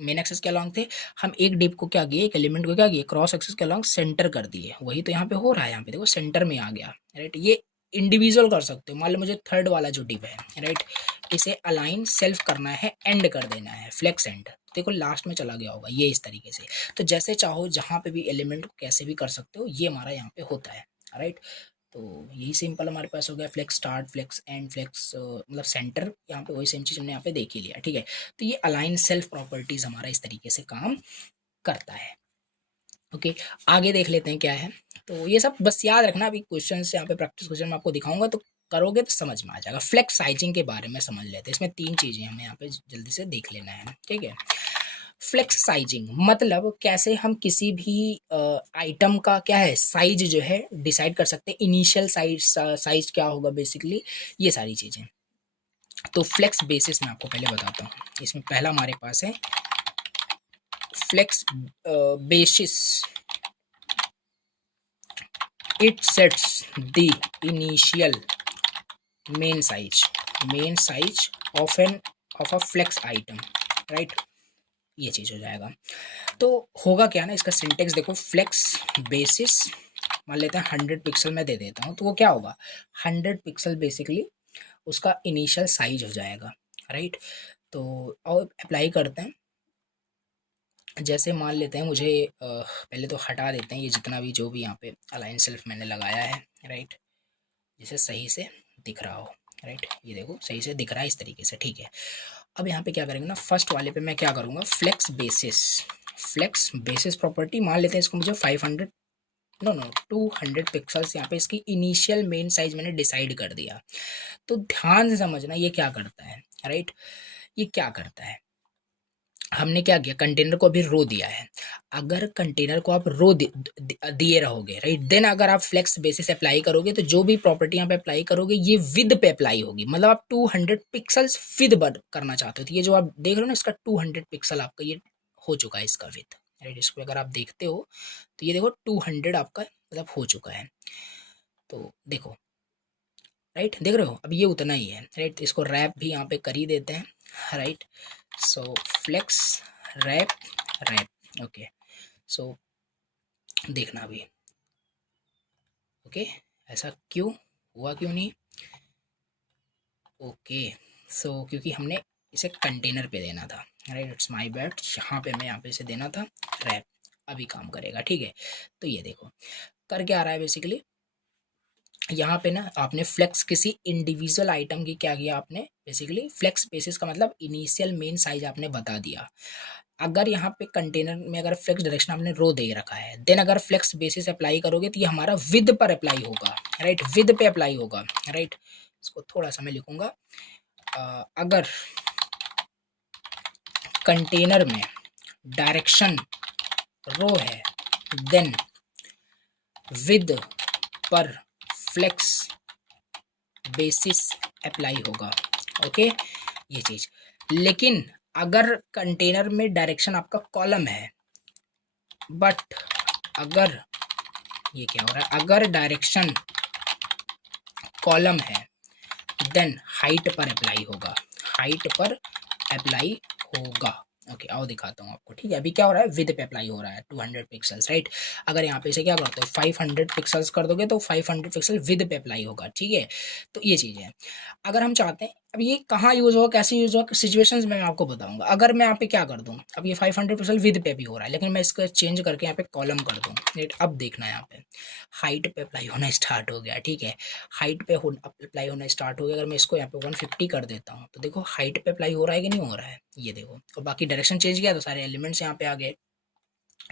मेन एक्सिस के अलॉन्ग थे। हम एक डिप को क्या किए, एक एलिमेंट को क्या किए, क्रॉस एक्सिस के अलॉन्ग सेंटर कर दिए। वही तो यहाँ पे हो रहा है, यहाँ पे देखो सेंटर में आ गया। राइट, ये इंडिविजुअल कर सकते हो। मान लो मुझे थर्ड वाला जो डिप है, राइट, इसे अलाइन सेल्फ करना है, एंड कर देना है, फ्लेक्स एंड, देखो लास्ट में चला गया होगा ये इस तरीके से। तो जैसे चाहो जहाँ पे भी एलिमेंट को कैसे भी कर सकते हो, ये हमारा यहाँ पे होता है। राइट, तो यही सिंपल हमारे पास हो गया, flex start, flex end, flex मतलब सेंटर। यहाँ पे वही सेम चीज़ हमने यहाँ पे देख ही लिया। ठीक है, तो ये अलाइन सेल्फ प्रॉपर्टीज हमारा इस तरीके से काम करता है। ओके, आगे देख लेते हैं क्या है। तो ये सब बस याद रखना, अभी क्वेश्चन से यहाँ पे प्रैक्टिस क्वेश्चन में आपको दिखाऊंगा, तो करोगे तो समझ में आ जाएगा। फ्लेक्स साइजिंग के बारे में समझ लेते हैं। इसमें तीन चीज़ें हमें यहाँ पे जल्दी से देख लेना है। ठीक है, फ्लेक्स साइजिंग मतलब कैसे हम किसी भी आइटम का क्या है, साइज जो है डिसाइड कर सकते हैं। इनिशियल साइज क्या होगा बेसिकली, ये सारी चीज़ें। तो फ्लेक्स बेसिस में आपको पहले बताता हूँ। इसमें पहला हमारे पास है flex basis, it sets the initial main size of a flex item. Right, ये चीज़ हो जाएगा। तो होगा क्या ना, इसका सिंटेक्स देखो, फ्लेक्स बेसिस मान लेते हैं 100 पिक्सल में दे देता हूँ, तो वो क्या होगा, 100 पिक्सल बेसिकली उसका इनिशियल साइज हो जाएगा। राइट, तो और अप्लाई करते हैं। जैसे मान लेते हैं मुझे पहले तो हटा देते हैं ये जितना भी जो भी यहाँ पे अलाइन सेल्फ मैंने लगाया है। राइट, जिसे सही से दिख रहा हो। राइट, ये देखो सही से दिख रहा है इस तरीके से। ठीक है, अब यहाँ पे क्या करेंगे ना, फर्स्ट वाले पे मैं क्या करूँगा, फ्लेक्स बेसिस प्रॉपर्टी मान लेते हैं इसको, मुझे 500 नो नो 200 पिक्सल्स यहाँ पे इसकी इनिशियल मेन साइज मैंने डिसाइड कर दिया। तो ध्यान से समझना ये क्या करता है। राइट, ये क्या करता है, हमने क्या किया, कंटेनर को अभी रो दिया है। अगर कंटेनर को आप रो दिए रहोगे, राइट, देन अगर आप फ्लेक्स बेसिस अप्लाई करोगे तो जो भी प्रॉपर्टी यहाँ पे अप्लाई करोगे ये विद पे अप्लाई होगी। मतलब आप 200 पिक्सल्स विद करना चाहते हो, तो ये जो आप देख रहे हो ना, इसका 200 पिक्सल आपका ये हो चुका है इसका विद। राइट, इसको अगर आप देखते हो तो ये देखो 200 आपका मतलब हो चुका है। तो देखो, राइट, देख रहे हो, अब ये उतना ही है। राइट, इसको रैप भी यहाँ पे कर ही देते हैं। राइट, सो फ्लेक्स रैप, ओके, सो देखना अभी। ओके, ऐसा क्यों हुआ, क्यों नहीं? ओके, सो क्योंकि हमने इसे कंटेनर पे देना था, राइट, इट्स माय बैड, यहाँ पे इसे देना था रैप। अभी काम करेगा, ठीक है। तो ये देखो कर क्या आ रहा है बेसिकली, यहाँ पे ना आपने फ्लेक्स किसी इंडिविजुअल आइटम की क्या किया आपने, बेसिकली फ्लेक्स बेसिस का मतलब इनिशियल मेन साइज आपने बता दिया। अगर यहाँ पे कंटेनर में अगर फ्लेक्स डायरेक्शन आपने रो दे रखा है, देन अगर फ्लेक्स बेसिस अप्लाई करोगे तो ये हमारा विद पर अप्लाई होगा, राइट, विद पे अप्लाई होगा, राइट। इसको थोड़ा सा मैं लिखूंगा, अगर कंटेनर में डायरेक्शन रो है, देन विद पर फ्लेक्स बेसिस अप्लाई होगा। ओके, ये चीज। लेकिन अगर कंटेनर में डायरेक्शन आपका कॉलम है, बट अगर ये क्या हो रहा है, अगर डायरेक्शन कॉलम है, देन हाइट पर अप्लाई होगा, हाइट पर अप्लाई होगा। ओके, आओ दिखाता हूँ आपको, ठीक है। अभी क्या हो रहा है, विद पे अप्लाई हो रहा है 200 पिक्सल्स, राइट। अगर यहाँ पे इसे क्या करते हो 500 पिक्सल्स कर दोगे तो 500 पिक्सल विद पे अप्लाई होगा, ठीक है। तो ये चीज़ है। अगर हम चाहते हैं, अब ये कहाँ यूज़ होगा, कैसे यूज़ होगा, सिचुएशंस में मैं आपको बताऊंगा। अगर मैं यहाँ पे क्या कर दूँ, अब ये 500 पिक्सल विद पे भी हो रहा है, लेकिन मैं इसको चेंज करके यहाँ पे कॉलम कर दूँ, राइट। अब देखना यहाँ पे हाइट पे अप्लाई होना स्टार्ट हो गया, ठीक है। हाइट पे अप्लाई होना स्टार्ट हो गया। अगर मैं इसको यहाँ पे 150 कर देता हूँ तो देखो हाइट पे अप्लाई हो रहा है कि नहीं हो रहा है, ये देखो। और बाकी डायरेक्शन चेंज किया तो सारे एलिमेंट्स यहाँ पे आ गए।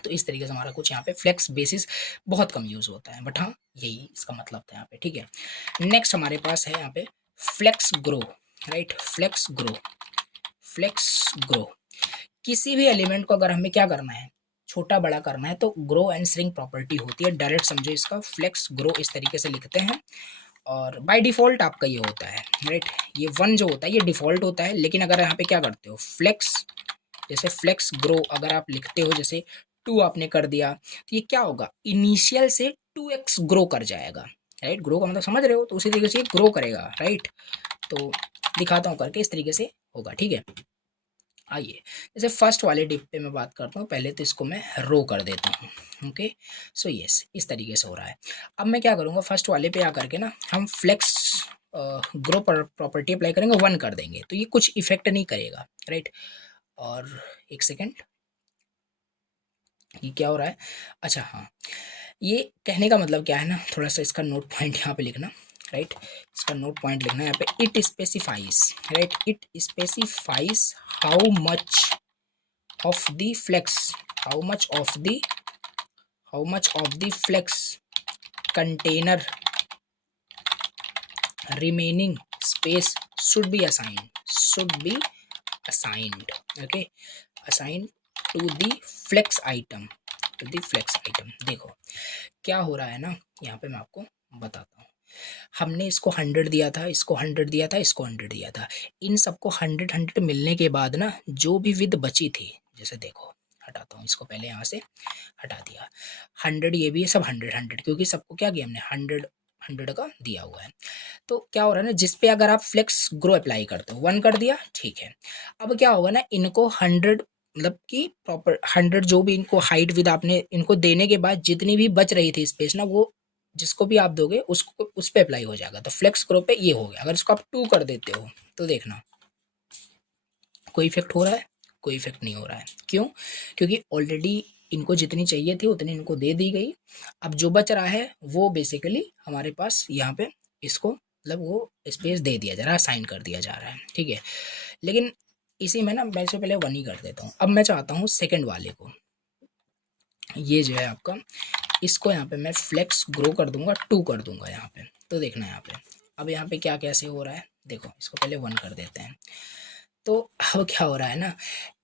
तो इस तरीके से हमारा कुछ यहाँ पे फ्लेक्स बेसिस बहुत कम यूज होता है, बट हाँ यही इसका मतलब था यहाँ पे, ठीक है। नेक्स्ट हमारे पास है यहाँ पे flex grow, right, flex grow. Flex grow, किसी भी एलिमेंट को अगर हमें क्या करना है, छोटा बड़ा करना है, तो ग्रो एंड श्रिंक प्रॉपर्टी होती है। डायरेक्ट समझो इसका, फ्लेक्स ग्रो इस तरीके से लिखते हैं, और बाय डिफ़ॉल्ट आपका ये होता है, राइट। ये वन जो होता है ये डिफ़ॉल्ट होता है। लेकिन अगर यहाँ पे क्या करते हो फ्लेक्स, जैसे फ्लेक्स ग्रो अगर आप लिखते हो, जैसे 2 आपने कर दिया, तो ये क्या होगा, इनिशियल से 2x ग्रो कर जाएगा, राइट। ग्रो का मतलब समझ रहे हो, तो उसी तरीके से ये ग्रो करेगा, राइट। तो दिखाता हूँ करके, इस तरीके से होगा, ठीक है। आइए, जैसे फर्स्ट वाले डिप पे मैं बात करता हूँ, पहले तो इसको मैं रो कर देता हूँ। ओके, सो यस, इस तरीके से हो रहा है। अब मैं क्या करूँगा, फर्स्ट वाले पे आकर के ना हम फ्लेक्स ग्रो प्रॉपर्टी अप्लाई करेंगे, 1 कर देंगे, तो ये कुछ इफेक्ट नहीं करेगा, राइट। और एक सेकेंड, ये क्या हो रहा है, अच्छा हाँ, ये कहने का मतलब क्या है ना, थोड़ा सा इसका नोट पॉइंट यहाँ पे लिखना, राइट। इसका नोट पॉइंट लिखना है यहाँ पे, it specifies, right, it specifies how much of the flex, how much of the flex container remaining space should be assigned, okay, assigned to the flex item, देखो क्या हो रहा है ना, यहाँ पे मैं आपको बताता हूँ। हमने इसको 100 दिया था, इसको 100 दिया था, इसको 100 दिया था। इन सबको 100 मिलने के बाद ना जो भी विद बची थी, जैसे देखो हटाता हूँ इसको, पहले यहाँ से हटा दिया, 100 ये भी है, सब 100 क्योंकि सबको क्या किया हमने 100 का दिया हुआ है। तो क्या हो रहा है ना, जिसपे अगर आप फ्लेक्स ग्रो अप्लाई करते हो, 1 कर दिया, ठीक है। अब क्या होगा ना, इनको 100 मतलब कि प्रॉपर 100 जो भी इनको हाइट विद आपने इनको देने के बाद जितनी भी बच रही थी स्पेस ना, वो जिसको भी आप दोगे उसको उस पे अप्लाई हो जाएगा। तो फ्लेक्स ग्रो पे ये हो गया। अगर इसको आप 2 कर देते हो तो देखना कोई इफेक्ट हो रहा है, कोई इफेक्ट नहीं हो रहा है। क्यों? क्योंकि ऑलरेडी इनको जितनी चाहिए थी उतनी इनको दे दी गई। अब जो बच रहा है वो बेसिकली हमारे पास यहाँ पे इसको मतलब वो स्पेस दे दिया जा रहा है, साइन कर दिया जा रहा है, ठीक है। लेकिन इसी में ना मैं इससे पहले 1 ही कर देता हूँ। अब मैं चाहता हूँ सेकेंड वाले को, ये जो है आपका, इसको यहाँ पे मैं फ्लेक्स ग्रो कर दूंगा, 2 कर दूंगा यहाँ पे। तो देखना यहाँ पे, अब यहाँ पे क्या कैसे हो रहा है, देखो इसको पहले 1 कर देते हैं। तो अब क्या हो रहा है ना,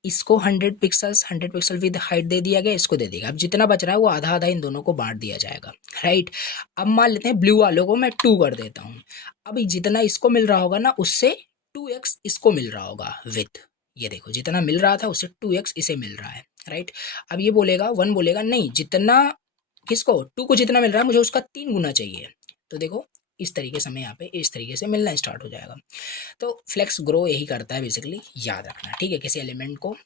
इसको 100 पिक्सल विद हाइट दे दिया गया, इसको दे देगा। अब जितना बच रहा है वो आधा आधा इन दोनों को बांट दिया जाएगा, राइट। अब मान लेते हैं ब्लू वालों को मैं 2 कर देता हूँ। अब जितना इसको मिल रहा होगा ना उससे 2x इसको मिल रहा होगा विथ, ये देखो जितना मिल रहा था उससे 2x इसे मिल रहा है, राइट। अब ये बोलेगा 1 बोलेगा नहीं, जितना किसको 2 को जितना मिल रहा है मुझे उसका 3 गुना चाहिए। तो देखो इस तरीके से हमें यहाँ पे इस तरीके से मिलना स्टार्ट हो जाएगा। तो फ्लेक्स ग्रो यही करता है बेसिकली, याद रखना, ठीक है। किसी एलिमेंट को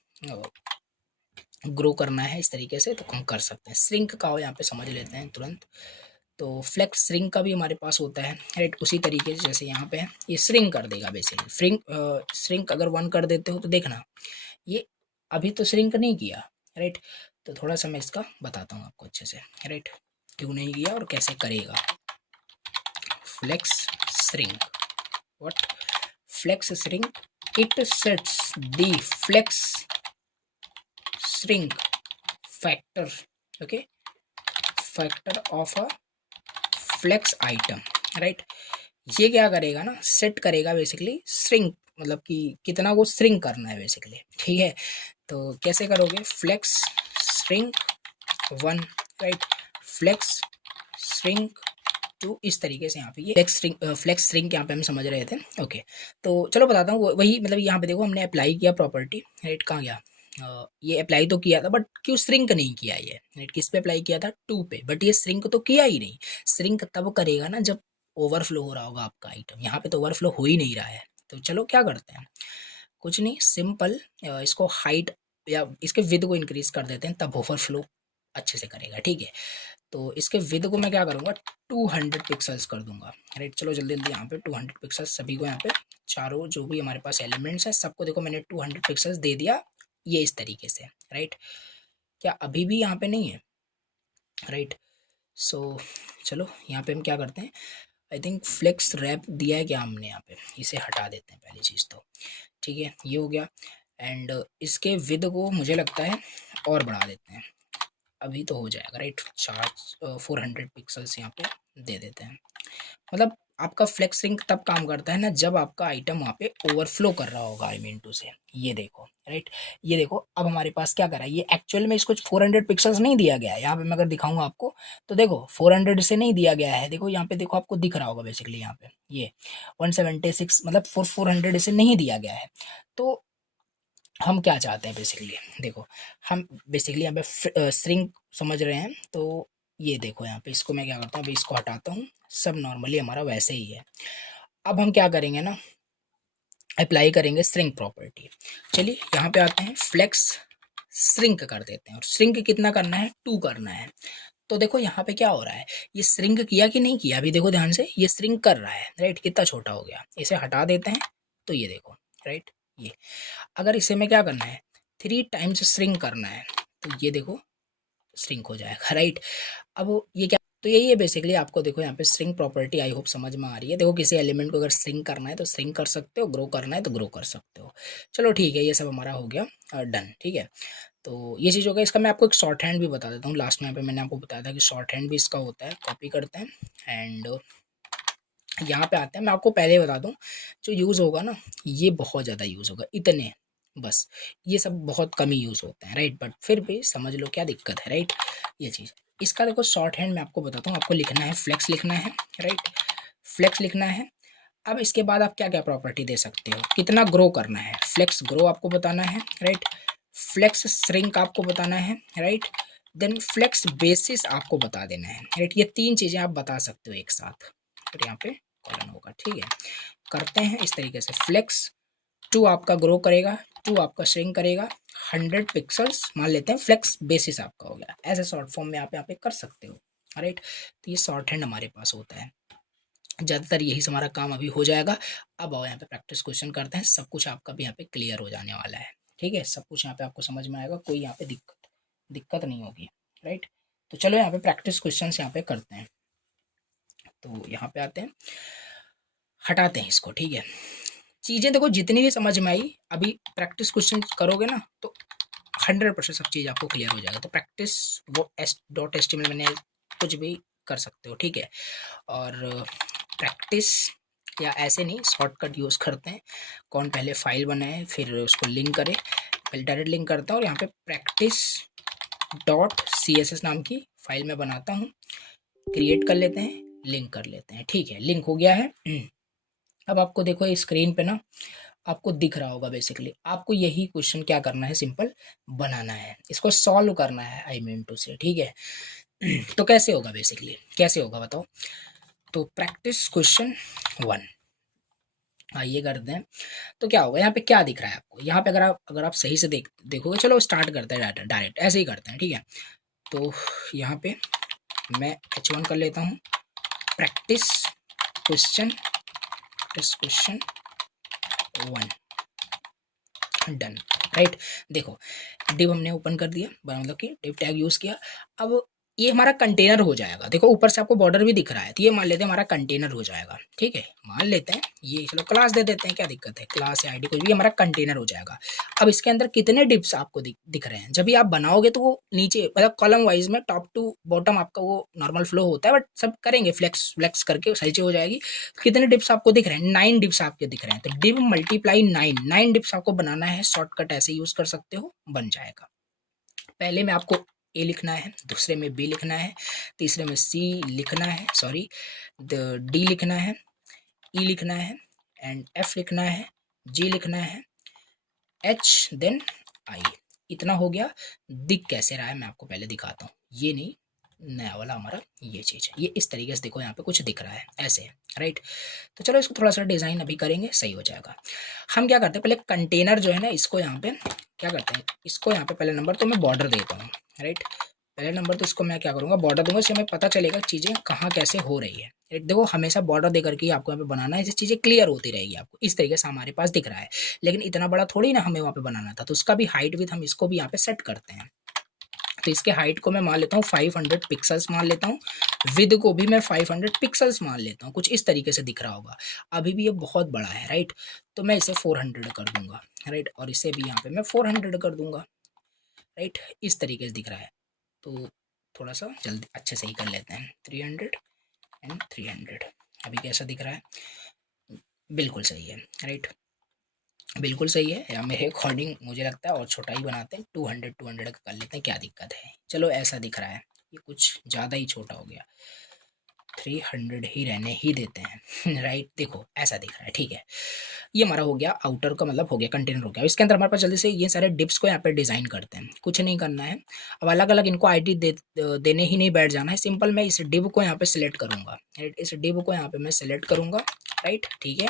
ग्रो करना है इस तरीके से तो हम कर सकते हैं। श्रिंक का यहाँ पे समझ लेते हैं तुरंत। तो फ्लेक्स श्रिंक का भी हमारे पास होता है, राइट। उसी तरीके से जैसे यहाँ पे है, ये श्रिंक कर देगा बेसिकली। श्रिंक अगर 1 कर देते हो तो देखना ये अभी तो श्रिंक नहीं किया, राइट। तो थोड़ा सा मैं इसका बताता हूँ आपको अच्छे से, राइट, क्यों नहीं किया और कैसे करेगा। Flex shrink, what flex shrink, it sets the flex shrink factor, okay, factor of a flex item, right. ये क्या करेगा ना, सेट करेगा बेसिकली श्रिंक, मतलब कि कितना को श्रिंक करना है बेसिकली, ठीक है। तो कैसे करोगे, flex shrink 1, right, flex shrink 2, इस तरीके से यहाँ पे ये फ्लेक्स श्रिंक यहाँ पे हम समझ रहे थे, ओके। तो चलो बताता हूँ, वही मतलब यहाँ पे देखो हमने अप्लाई किया प्रॉपर्टी, राइट, कहाँ गया, ये अप्लाई तो किया था बट क्यों श्रिंक नहीं किया ये, राइट। किस पे अप्लाई किया था, 2 पे, बट ये श्रिंक तो किया ही नहीं। श्रिंक तब करेगा ना जब ओवरफ्लो हो रहा होगा आपका आइटम, यहाँ पे तो ओवरफ्लो हो ही नहीं रहा है। तो चलो क्या करते हैं, कुछ नहीं, सिंपल इसको हाइट या इसके विड्थ को इंक्रीज कर देते हैं, तब ओवरफ्लो अच्छे से करेगा, ठीक है। तो इसके विड्थ को मैं क्या करूँगा, 200 पिक्सल्स कर दूंगा, राइट। चलो जल्दी जल्दी यहाँ पे 200 पिक्सल्स सभी को, यहाँ पे चारों जो भी हमारे पास एलिमेंट्स हैं सबको देखो मैंने 200 पिक्सल्स दे दिया, ये इस तरीके से, राइट। क्या अभी भी यहाँ पे नहीं है, राइट। सो चलो यहाँ पे हम क्या करते हैं, आई थिंक फ्लेक्स रैप दिया है क्या हमने, यहाँ पे इसे हटा देते हैं पहली चीज़ तो, ठीक है, ये हो गया। एंड इसके विद को मुझे लगता है और बढ़ा देते हैं, अभी तो हो जाएगा, राइट। 400 पिक्सल्स यहाँ पे दे देते हैं। मतलब आपका फ्लेक्स सिंक तब काम करता है ना जब आपका आइटम वहाँ पे ओवरफ्लो कर रहा होगा, आई मीन टू से, ये देखो, राइट। ये देखो अब हमारे पास क्या करा है, ये एक्चुअल में इसको 400 पिक्सल्स नहीं दिया गया है, यहाँ पे मैं अगर दिखाऊंगा आपको तो देखो 400 से नहीं दिया गया है, देखो यहाँ पे देखो आपको दिख रहा होगा बेसिकली, यहाँ पे ये 176 मतलब 400 से नहीं दिया गया है। तो हम क्या चाहते हैं बेसिकली, देखो हम बेसिकली यहाँ पे स्ट्रिंग समझ रहे हैं, तो ये देखो यहाँ पे इसको मैं क्या करता हूँ, अभी इसको हटाता हूँ, सब नॉर्मली हमारा वैसे ही है। अब हम क्या करेंगे ना, अप्लाई करेंगे स्ट्रिंग प्रॉपर्टी। चलिए यहाँ पे आते हैं, फ्लेक्स श्रिंक कर देते हैं, और श्रिंक कितना करना है, 2 करना है। तो देखो यहाँ पे क्या हो रहा है, ये श्रिंक किया कि नहीं किया, अभी देखो ध्यान से, ये श्रिंक कर रहा है, राइट, कितना छोटा हो गया, इसे हटा देते हैं, तो ये देखो, राइट, ये अगर इसे में क्या करना है, 3 टाइम्स श्रिंक करना है, तो ये देखो श्रिंक हो जाएगा, राइट। अब ये क्या, तो यही है बेसिकली, आपको देखो यहाँ पे स्ट्रिंग प्रॉपर्टी आई होप समझ में आ रही है। देखो किसी एलिमेंट को अगर स्ट्रिंग करना है तो स्ट्रिंग कर सकते हो, ग्रो करना है तो ग्रो कर सकते हो। चलो ठीक है, ये सब हमारा हो गया डन, ठीक है। तो ये चीज़ होगा, इसका मैं आपको एक शॉर्ट हैंड भी बता देता हूँ, लास्ट में यहाँ पे मैंने आपको बताया था कि शॉर्ट हैंड भी इसका होता है, कॉपी करते हैं एंड यहाँ पे आते हैं। मैं आपको पहले ही बता दूँ, जो यूज़ होगा ना, ये बहुत ज़्यादा यूज़ होगा, इतने बस, ये सब बहुत कम ही यूज़ होते हैं, राइट, बट फिर भी समझ लो क्या दिक्कत है, राइट। ये चीज़, इसका देखो शॉर्ट हैंड मैं आपको बताता हूँ, आपको लिखना है फ्लेक्स लिखना है, राइट, फ्लेक्स लिखना है। अब इसके बाद आप क्या क्या प्रॉपर्टी दे सकते हो, कितना ग्रो करना है, फ्लेक्स ग्रो आपको बताना है, राइट, फ्लेक्स श्रिंक आपको बताना है, राइट, देन फ्लेक्स बेसिस आपको बता देना है, राइट। ये 3 चीज़ें आप बता सकते हो एक साथ, फिर यहाँ पे कॉलन होगा, ठीक है। करते हैं इस तरीके से, फ्लेक्स 2 आपका ग्रो करेगा, 2 आपका श्रिंक करेगा, 100 पिक्सल्स मान लेते हैं, फ्लेक्स बेसिस आपका हो गया, ऐसे शॉर्ट फॉर्म में आप यहाँ पे कर सकते हो, राइट। तो ये शॉर्ट हैंड हमारे पास होता है, ज़्यादातर यही से हमारा काम अभी हो जाएगा। अब आओ यहाँ पे प्रैक्टिस क्वेश्चन करते हैं, सब कुछ आपका भी यहाँ पे क्लियर हो जाने वाला है, ठीक है, सब कुछ यहाँ पे आपको समझ में आएगा, कोई यहाँ पे दिक्कत नहीं होगी, राइट। तो चलो यहाँ पे प्रैक्टिस क्वेश्चन यहाँ पे करते हैं। तो यहाँ पे आते हैं, हटाते हैं इसको, ठीक है। चीज़ें देखो जितनी भी समझ में आई, अभी प्रैक्टिस क्वेश्चन करोगे ना तो 100% सब चीज़ आपको क्लियर हो जाएगा। तो प्रैक्टिस वो .html मैंने कुछ भी कर सकते हो, ठीक है। और प्रैक्टिस या ऐसे नहीं, शॉर्टकट यूज़ करते हैं, कौन पहले फाइल बनाए फिर उसको लिंक करे, पहले डायरेक्ट लिंक करता हूँ, और यहाँ पे practice.css नाम की फाइल में बनाता हूँ, क्रिएट कर लेते हैं, लिंक कर लेते हैं, ठीक है, लिंक हो गया है। अब आपको देखो स्क्रीन पे ना आपको दिख रहा होगा, बेसिकली आपको यही क्वेश्चन क्या करना है, सिंपल बनाना है, इसको सॉल्व करना है, आई मीन टू से, ठीक है। तो कैसे होगा, बेसिकली कैसे होगा बताओ। तो प्रैक्टिस क्वेश्चन 1, आइए करते हैं। तो क्या होगा, यहाँ पे क्या दिख रहा है आपको, यहाँ पे अगर आप सही से देखोगे, चलो स्टार्ट करते हैं डायरेक्ट ऐसे ही करते हैं, ठीक है। तो यहाँ पे मैं H1 कर लेता हूँ, practice question, question 1, done. Right, देखो डिव हमने ओपन कर दिया, मतलब कि डिव टैग यूज किया। अब ये हमारा कंटेनर हो जाएगा, देखो ऊपर से आपको बॉर्डर भी दिख रहा है, तो ये मान लेते हैं हमारा कंटेनर हो जाएगा, ठीक है। मान लेते हैं ये, चलो क्लास दे देते हैं, क्या दिक्कत है, क्लास या आईडी कुछ भी, हमारा कंटेनर हो जाएगा। अब इसके अंदर कितने डिव्स आपको दिख रहे हैं, जब भी आप बनाओगे तो वो नीचे मतलब कॉलम वाइज में टॉप टू बॉटम आपका वो नॉर्मल फ्लो होता है, बट सब करेंगे फ्लेक्स फ्लेक्स करके सही से हो जाएगी। कितने डिप्स आपको दिख रहे हैं, 9 डिप्स आपके दिख रहे हैं, तो डिव मल्टीप्लाई 9 डिप्स आपको बनाना है, शॉर्टकट ऐसे यूज कर सकते हो, बन जाएगा। पहले में आपको ए लिखना है, दूसरे में बी लिखना है, तीसरे में सी लिखना है, सॉरी डी लिखना है, ई लिखना है, एंड एफ लिखना है, जी लिखना है, एच देन आई। इतना हो गया। दिख कैसे रहा है मैं आपको पहले दिखाता हूँ, ये नहीं, नया वाला हमारा ये चीज़ है, ये इस तरीके से देखो, यहाँ पे कुछ दिख रहा है ऐसे, राइट। तो चलो इसको थोड़ा सा डिज़ाइन अभी करेंगे, सही हो जाएगा। हम क्या करते हैं, पहले कंटेनर जो है ना, इसको यहाँ पे क्या करते हैं, इसको यहाँ पे पहले नंबर तो मैं बॉर्डर देता हूँ, राइट। पहले नंबर तो इसको मैं क्या करूँगा, बॉर्डर दूंगा, इससे हमें पता चलेगा चीज़ें कहाँ कैसे हो रही है। देखो हमेशा बॉर्डर दे करके आपको यहाँ पे बनाना है, इससे चीज़ें क्लियर होती रहेगी आपको, इस तरीके से हमारे पास दिख रहा है। लेकिन इतना बड़ा थोड़ी ना हमें वहाँ पे बनाना था, तो उसका भी हाइट विथ हम इसको भी यहाँ पे सेट करते हैं। तो इसके हाइट को मैं मान लेता हूँ 500 पिक्सल्स मान लेता हूँ, विद को भी मैं 500 पिक्सल्स मान लेता हूँ, कुछ इस तरीके से दिख रहा होगा। अभी भी ये बहुत बड़ा है, राइट, तो मैं इसे 400 कर दूंगा, राइट, और इसे भी यहाँ पे मैं 400 कर दूंगा, राइट, इस तरीके से दिख रहा है। तो थोड़ा सा जल्दी अच्छे से ही कर लेते हैं, 300 एंड 300। अभी कैसा दिख रहा है, बिल्कुल सही है, राइट, बिल्कुल सही है, या मेरे अकॉर्डिंग मुझे लगता है और छोटा ही बनाते हैं, 200 का कर लेते हैं, क्या दिक्कत है। चलो ऐसा दिख रहा है, ये कुछ ज़्यादा ही छोटा हो गया, 300 ही रहने ही देते हैं राइट, देखो ऐसा दिख रहा है, ठीक है। ये हमारा हो गया आउटर का, मतलब हो गया कंटेनर हो गया। इसके अंदर हमारे पास जल्दी से ये सारे डिप्स को यहाँ पे डिज़ाइन करते हैं, कुछ नहीं करना है। अब अलग अलग इनको आईडी देने ही नहीं बैठ जाना है, सिंपल मैं इस डिव को यहाँ पे सिलेक्ट करूँगा, राइट, इस डिव को यहाँ पे मैं सिलेक्ट करूँगा, राइट, ठीक है,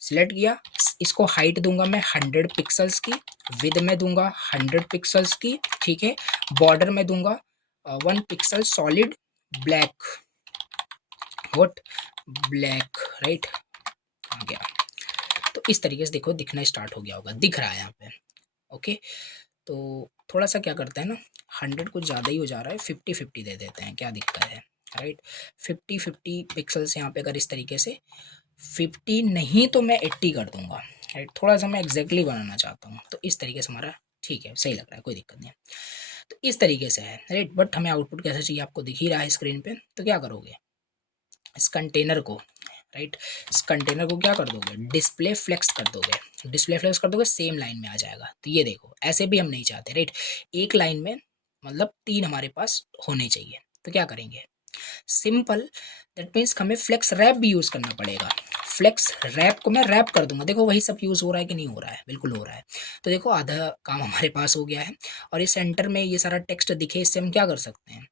सिलेक्ट किया। इसको हाइट दूंगा मैं 100 पिक्सल्स की, विद में दूंगा 100 पिक्सल्स की, ठीक है, बॉर्डर में दूंगा 1 pixel solid black, what black, right, आ गया। तो इस तरीके से देखो दिखना स्टार्ट हो गया होगा, दिख रहा है यहाँ पे, ओके। तो थोड़ा सा क्या करते हैं ना, 100 कुछ ज़्यादा ही हो जा रहा है, 50-50 दे देते हैं, क्या दिक्कत है, राइट। 50-50 पिक्सल्स यहाँ पे अगर इस तरीके से, 50 नहीं तो मैं 80 कर दूंगा, राइट, थोड़ा सा मैं एग्जैक्टली बनाना चाहता हूँ, तो इस तरीके से हमारा ठीक है, सही लग रहा है, कोई दिक्कत नहीं है। तो इस तरीके से है, राइट, बट हमें आउटपुट कैसा चाहिए आपको दिख ही रहा है स्क्रीन पे। तो क्या करोगे, इस कंटेनर को, राइट, इस कंटेनर को क्या कर दोगे, डिस्प्ले फ्लेक्स कर दोगे, डिस्प्ले फ्लेक्स कर दोगे, सेम लाइन में आ जाएगा। तो ये देखो ऐसे भी हम नहीं चाहते, राइट, एक लाइन में मतलब 3 हमारे पास होने चाहिए। तो क्या करेंगे, सिंपल, दैट मीन्स हमें फ्लेक्स रैप भी यूज़ करना पड़ेगा। फ्लेक्स रैप को मैं रैप कर दूंगा, देखो वही सब यूज़ हो रहा है कि नहीं हो रहा है, बिल्कुल हो रहा है। तो देखो आधा काम हमारे पास हो गया है, और इस सेंटर में ये सारा टेक्स्ट दिखे, इससे हम क्या कर सकते हैं,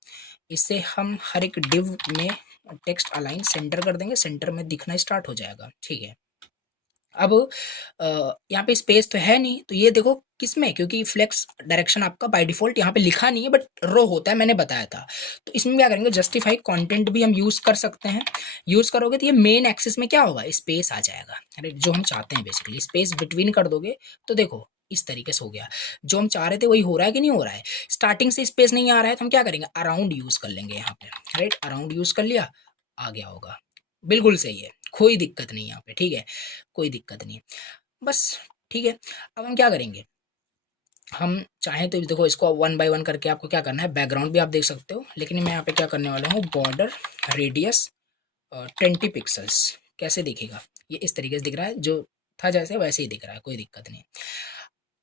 इससे हम हर एक डिव में टेक्स्ट अलाइन सेंटर कर देंगे, सेंटर में दिखना स्टार्ट हो जाएगा, ठीक है। अब यहाँ पे स्पेस तो है नहीं, तो ये देखो किसमें, क्योंकि फ्लेक्स डायरेक्शन आपका बाय डिफॉल्ट यहाँ पे लिखा नहीं है, बट रो होता है, मैंने बताया था। तो इसमें क्या करेंगे, जस्टिफाई कंटेंट भी हम यूज कर सकते हैं। यूज करोगे तो ये मेन एक्सिस में क्या होगा, स्पेस आ जाएगा, अरे जो हम चाहते हैं बेसिकली, स्पेस बिटवीन कर दोगे तो देखो इस तरीके से हो गया। जो हम चाह रहे थे वही हो रहा है कि नहीं हो रहा है। स्टार्टिंग से स्पेस नहीं आ रहा है तो हम क्या करेंगे, अराउंड यूज कर लेंगे यहाँ पे, राइट, अराउंड यूज कर लिया, आ गया होगा, बिल्कुल सही है, कोई दिक्कत नहीं यहाँ पे, ठीक है, कोई दिक्कत नहीं, बस ठीक है। अब हम क्या करेंगे, हम चाहें तो देखो इसको 1 बाय 1 करके आपको क्या करना है, बैकग्राउंड भी आप देख सकते हो, लेकिन मैं यहाँ पे क्या करने वाला हूँ, बॉर्डर रेडियस 20 पिक्सल्स, कैसे दिखेगा, ये इस तरीके से दिख रहा है, जो था जैसे वैसे ही दिख रहा है, कोई दिक्कत नहीं।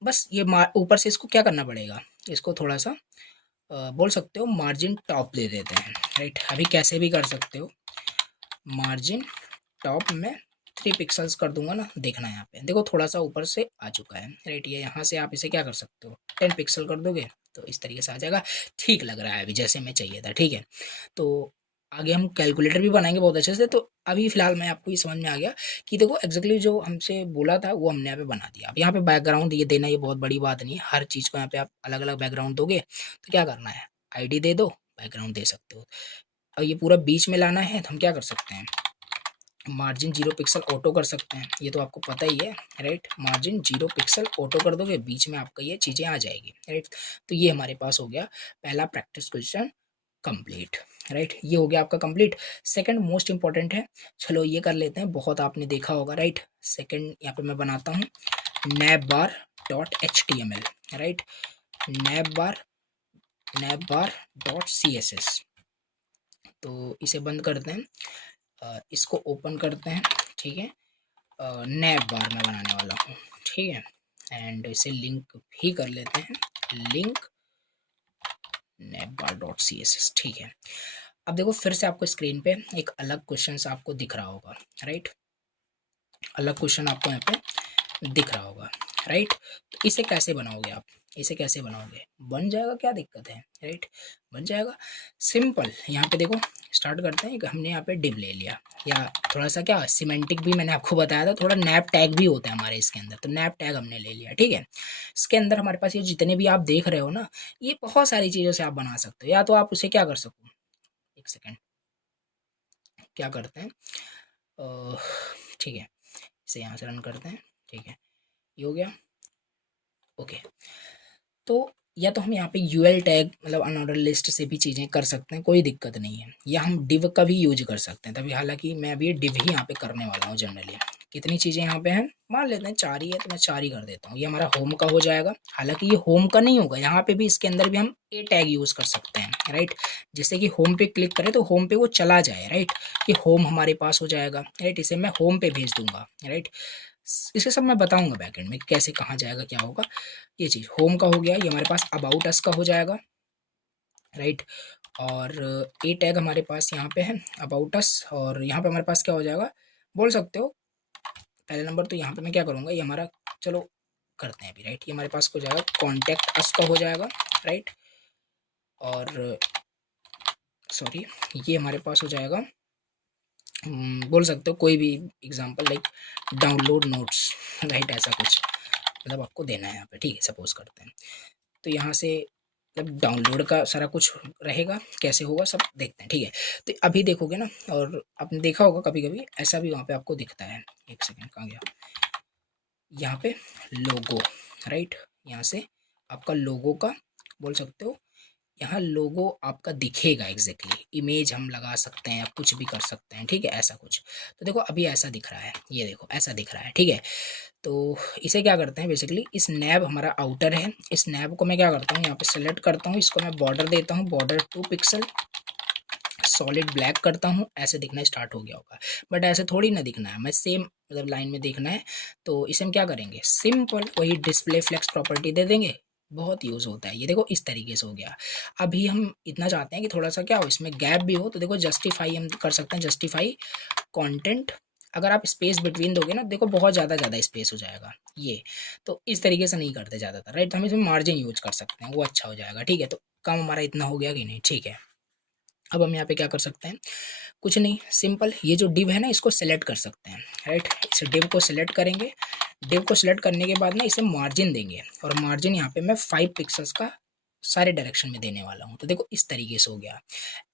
बस ये ऊपर से इसको क्या करना पड़ेगा, इसको थोड़ा सा बोल सकते हो मार्जिन टॉप दे देते हैं, राइट, अभी कैसे भी कर सकते हो, मार्जिन टॉप में 3 पिक्सल्स कर दूंगा ना, देखना यहाँ पे देखो थोड़ा सा ऊपर से आ चुका है, राइट, ये यहाँ से आप इसे क्या कर सकते हो, 10 पिक्सल कर दोगे तो इस तरीके से आ जाएगा, ठीक लग रहा है अभी जैसे मैं चाहिए था, ठीक है। तो आगे हम कैलकुलेटर भी बनाएंगे बहुत अच्छे से। तो अभी फिलहाल मैं आपको ये समझ में आ गया कि देखो एग्जैक्टली जो हमसे बोला था वो हमने यहाँ पे बना दिया। अब यहाँ पे बैकग्राउंड ये देना ये बहुत बड़ी बात नहीं है, हर चीज़ को यहाँ पे आप अलग अलग बैकग्राउंड दोगे तो क्या करना है, आईडी दे दो, बैकग्राउंड दे सकते हो। अब ये पूरा बीच में लाना है तो हम क्या कर सकते हैं, मार्जिन 0 पिक्सल ऑटो कर सकते हैं, ये तो आपको पता ही है राइट। मार्जिन 0 पिक्सल ऑटो कर दोगे, बीच में आपका ये चीज़ें आ जाएगी राइट। तो ये हमारे पास हो गया पहला प्रैक्टिस क्वेश्चन कंप्लीट राइट, ये हो गया आपका कंप्लीट। सेकंड मोस्ट इंपॉर्टेंट है, चलो ये कर लेते हैं, बहुत आपने देखा होगा राइट। सेकंड यहाँ पे मैं बनाता हूँ navbar.html राइट, navbar.css। तो इसे बंद करते हैं, इसको ओपन करते हैं, ठीक है। नैब बार में बनाने वाला हूँ, ठीक है। एंड इसे लिंक भी कर लेते हैं, लिंक navbar.css, ठीक है। अब देखो फिर से आपको स्क्रीन पे एक अलग क्वेश्चन आपको दिख रहा होगा राइट, अलग क्वेश्चन आपको यहाँ पे दिख रहा होगा राइट। तो इसे कैसे बनाओगे आप, इसे कैसे बनाओगे, बन जाएगा, क्या दिक्कत है राइट, बन जाएगा सिंपल। यहाँ पे देखो स्टार्ट करते हैं, हमने यहाँ पे डिव ले लिया, या थोड़ा सा क्या सिमेंटिक भी मैंने आपको बताया था, थोड़ा नैप टैग भी होता है हमारे इसके अंदर, तो नैप टैग हमने ले लिया, ठीक है। इसके अंदर हमारे पास ये जितने भी आप देख रहे हो ना, ये बहुत सारी चीज़ों से आप बना सकते हो। या तो आप उसे क्या कर सको, एक सेकेंड, क्या करते हैं, ठीक है, इसे यहाँ से रन करते हैं, ठीक है, ये हो गया ओके। तो या तो हम यहाँ पे यूएल टैग मतलब अनऑर्डर लिस्ट से भी चीज़ें कर सकते हैं, कोई दिक्कत नहीं है, या हम डिव का भी यूज कर सकते हैं। तभी हालांकि मैं अभी डिव ही यहाँ पे करने वाला हूँ जनरली। कितनी चीज़ें यहाँ पे हैं, मान लेते हैं 4 ही है, तो मैं 4 ही कर देता हूँ। ये हमारा होम का हो जाएगा, हालांकि ये होम का नहीं होगा, यहाँ पे भी इसके अंदर भी हम ए टैग यूज़ कर सकते हैं राइट। जैसे कि होम पे क्लिक करें तो होम पे वो चला जाए राइट, ये होम हमारे पास हो जाएगा राइट, इसे मैं होम पे भेज दूंगा राइट। इसे सब मैं बताऊंगा बैकएंड में कैसे कहाँ जाएगा क्या होगा। ये चीज़ होम का हो गया, ये हमारे पास अबाउट अस का हो जाएगा राइट। और ए टैग हमारे पास यहाँ पे है अबाउट अस, और यहाँ पे हमारे पास क्या हो जाएगा बोल सकते हो। पहले नंबर तो यहाँ पे मैं क्या करूँगा, ये हमारा चलो करते हैं अभी राइट, ये हमारे पास हो जाएगा कॉन्टैक्ट अस का हो जाएगा राइट। और सॉरी, ये हमारे पास हो जाएगा बोल सकते हो कोई भी example like download notes right, ऐसा कुछ मतलब आपको देना है यहाँ पे, ठीक है, सपोज करते हैं। तो यहाँ से मतलब डाउनलोड का सारा कुछ रहेगा, कैसे होगा सब देखते हैं, ठीक है। तो अभी देखोगे ना, और आपने देखा होगा कभी कभी ऐसा भी वहाँ पे आपको दिखता है, एक सेकेंड कहाँ गया, यहाँ पे लोगो राइट, यहाँ से आपका लोगो का बोल सकते हो, यहाँ लोगो आपका दिखेगा एग्जैक्टली, इमेज हम लगा सकते हैं या कुछ भी कर सकते हैं, ठीक है, ऐसा कुछ। तो देखो अभी ऐसा दिख रहा है, ये देखो ऐसा दिख रहा है, ठीक है। तो इसे क्या करते हैं बेसिकली, इस नैब हमारा आउटर है, इस नैब को मैं क्या करता हूँ यहाँ पे सेलेक्ट करता हूँ, इसको मैं बॉर्डर देता हूँ, बॉर्डर 2 पिक्सल, सॉलिड ब्लैक करता हूँ, ऐसे दिखना स्टार्ट हो गया होगा। बट ऐसे थोड़ी ना दिखना है, मैं सेम मतलब लाइन में देखना है। तो इसे हम क्या करेंगे, सिंपल वही डिस्प्ले फ्लेक्स प्रॉपर्टी दे देंगे, बहुत यूज़ होता है ये, देखो इस तरीके से हो गया। अभी हम इतना चाहते हैं कि थोड़ा सा क्या हो, इसमें गैप भी हो, तो देखो जस्टिफाई हम कर सकते हैं, जस्टिफाई कंटेंट। अगर आप स्पेस बिटवीन दोगे ना, देखो बहुत ज़्यादा स्पेस हो जाएगा ये, तो इस तरीके से नहीं करते ज़्यादातर राइट। तो हम इसमें मार्जिन यूज कर सकते हैं, वो अच्छा हो जाएगा, ठीक है। तो कम हमारा इतना हो गया कि नहीं, ठीक है। अब हम यहाँ पे क्या कर सकते हैं, कुछ नहीं, सिंपल ये जो डिव है ना इसको सेलेक्ट कर सकते हैं राइट। इस डिव को सेलेक्ट करेंगे, डिव को सेलेक्ट करने के बाद ना इसे मार्जिन देंगे, और मार्जिन यहाँ पे मैं 5 पिक्सल्स का सारे डायरेक्शन में देने वाला हूँ। तो देखो इस तरीके से हो गया,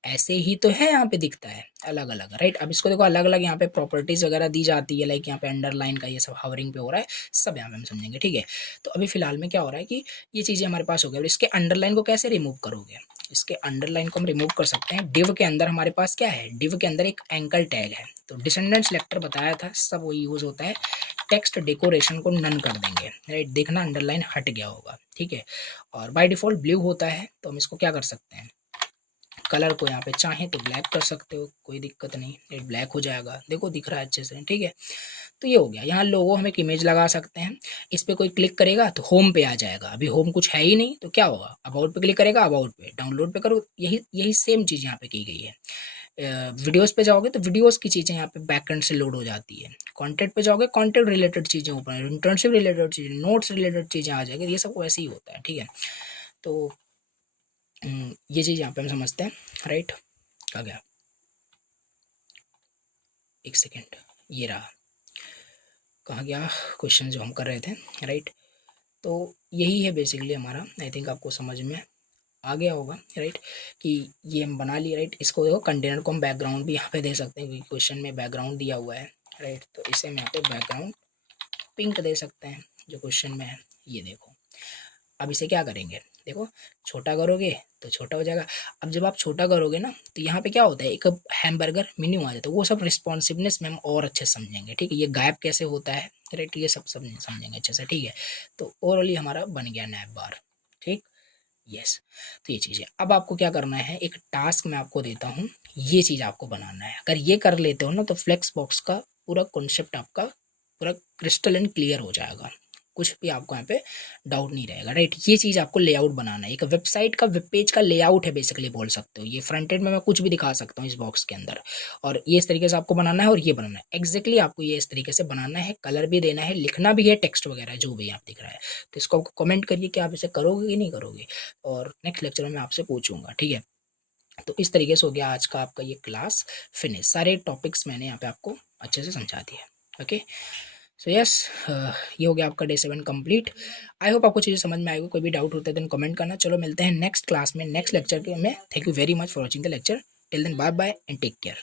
ऐसे ही तो है, यहाँ पे दिखता है अलग अलग राइट। अब इसको देखो अलग अलग यहाँ पे प्रॉपर्टीज वगैरह दी जाती है, लाइक यहाँ पे अंडरलाइन का ये सब हावरिंग पे हो रहा है, सब यहाँ पे हम समझेंगे, ठीक है। तो अभी फिलहाल में क्या हो रहा है कि ये चीज़ें हमारे पास हो गई, और इसके अंडरलाइन को कैसे रिमूव करोगे, इसके अंडरलाइन को हम रिमूव कर सकते हैं। डिव के अंदर हमारे पास क्या है, डिव के अंदर एक एंकर टैग है, तो डिसेंडेंट सिलेक्टर बताया था, सब वही यूज होता है। टेक्स्ट डेकोरेशन को नन कर देंगे राइट, देखना अंडरलाइन हट गया होगा, ठीक है। और बाय डिफॉल्ट ब्लू होता है, तो हम इसको क्या कर सकते हैं, कलर को यहाँ पे चाहे तो ब्लैक कर सकते हो, कोई दिक्कत नहीं, ये ब्लैक हो जाएगा, देखो दिख रहा है अच्छे से, ठीक है। तो ये हो गया, यहाँ लोगो हम एक इमेज लगा सकते हैं, इस पर कोई क्लिक करेगा तो होम पे आ जाएगा, अभी होम कुछ है ही नहीं, तो क्या होगा, अबाउट पे क्लिक करेगा, अबाउट पे, डाउनलोड पे करो, यही यही सेम चीज़ यहाँ पे की गई है। वीडियोस पे जाओगे तो वीडियोस की चीज़ें यहाँ पे बैकएंड से लोड हो जाती है, कंटेंट पे जाओगे कंटेंट रिलेटेड चीज़ें ऊपर, इंटर्नशिप रिलेटेड चीज़ें, नोट्स रिलेटेड चीज़ें आ जाएगी, ये सब वैसे ही होता है, ठीक है। तो ये चीज़ यहाँ पे हम समझते हैं राइट, आ गया। एक सेकेंड, ये रहा, कहाँ गया क्वेश्चन जो हम कर रहे थे, राइट। तो यही है बेसिकली हमारा, आई थिंक आपको समझ में आ गया होगा, राइट। कि ये हम बना लिए, राइट। इसको देखो, कंटेनर को हम बैकग्राउंड भी यहाँ पे दे सकते हैं क्योंकि क्वेश्चन में बैकग्राउंड दिया हुआ है, राइट। तो इसे हम यहाँ पे बैकग्राउंड पिंक दे सकते हैं जो क्वेश्चन में है, ये देखो। अब इसे क्या करेंगे, देखो छोटा करोगे तो छोटा हो जाएगा। अब जब आप छोटा करोगे ना तो यहाँ पे क्या होता है, एक हैमबर्गर मेन्यू आ जाता है, वो सब रिस्पॉन्सिवनेस में हम और अच्छे से समझेंगे, ठीक है। ये गायब कैसे होता है, राइट, ये सब समझेंगे अच्छे से, ठीक है। तो ओवरऑली हमारा बन गया नैप बार, ठीक। यस। तो ये चीज़ है। अब आपको क्या करना है, एक टास्क मैं आपको देता हूँ, ये चीज़ आपको बनाना है। अगर ये कर लेते हो ना तो फ्लेक्स बॉक्स का पूरा कॉन्सेप्ट आपका पूरा क्रिस्टल एंड क्लियर हो जाएगा, कुछ भी आपको यहाँ पे डाउट नहीं रहेगा, राइट। ये चीज़ आपको लेआउट बनाना है, एक वेबसाइट का, वेब पेज का लेआउट है बेसिकली, बोल सकते हो। ये फ्रंट एंड में मैं कुछ भी दिखा सकता हूँ इस बॉक्स के अंदर, और ये इस तरीके से आपको बनाना है, और ये बनाना है एग्जैक्टली आपको, ये इस तरीके से बनाना है, कलर भी देना है, लिखना भी है, टेक्स्ट वगैरह जो भी आप दिख रहा है। तो इसको आपको कमेंट करिए कि आप इसे करोगे कि नहीं करोगे, और नेक्स्ट लेक्चर में मैं आपसे पूछूंगा, ठीक है। तो इस तरीके से हो गया आज का आपका ये क्लास फिनिश, सारे टॉपिक्स मैंने यहाँ पे आपको अच्छे से समझा दिए, ओके। सो यस, ये हो गया आपका डे 7 कंप्लीट। आई होप आपको चीज़ें समझ में आएगी, कोई भी डाउट होता है देन कमेंट करना। चलो मिलते हैं नेक्स्ट क्लास में, नेक्स्ट लेक्चर के में। Thank you very much for watching the lecture, till then bye bye and take care.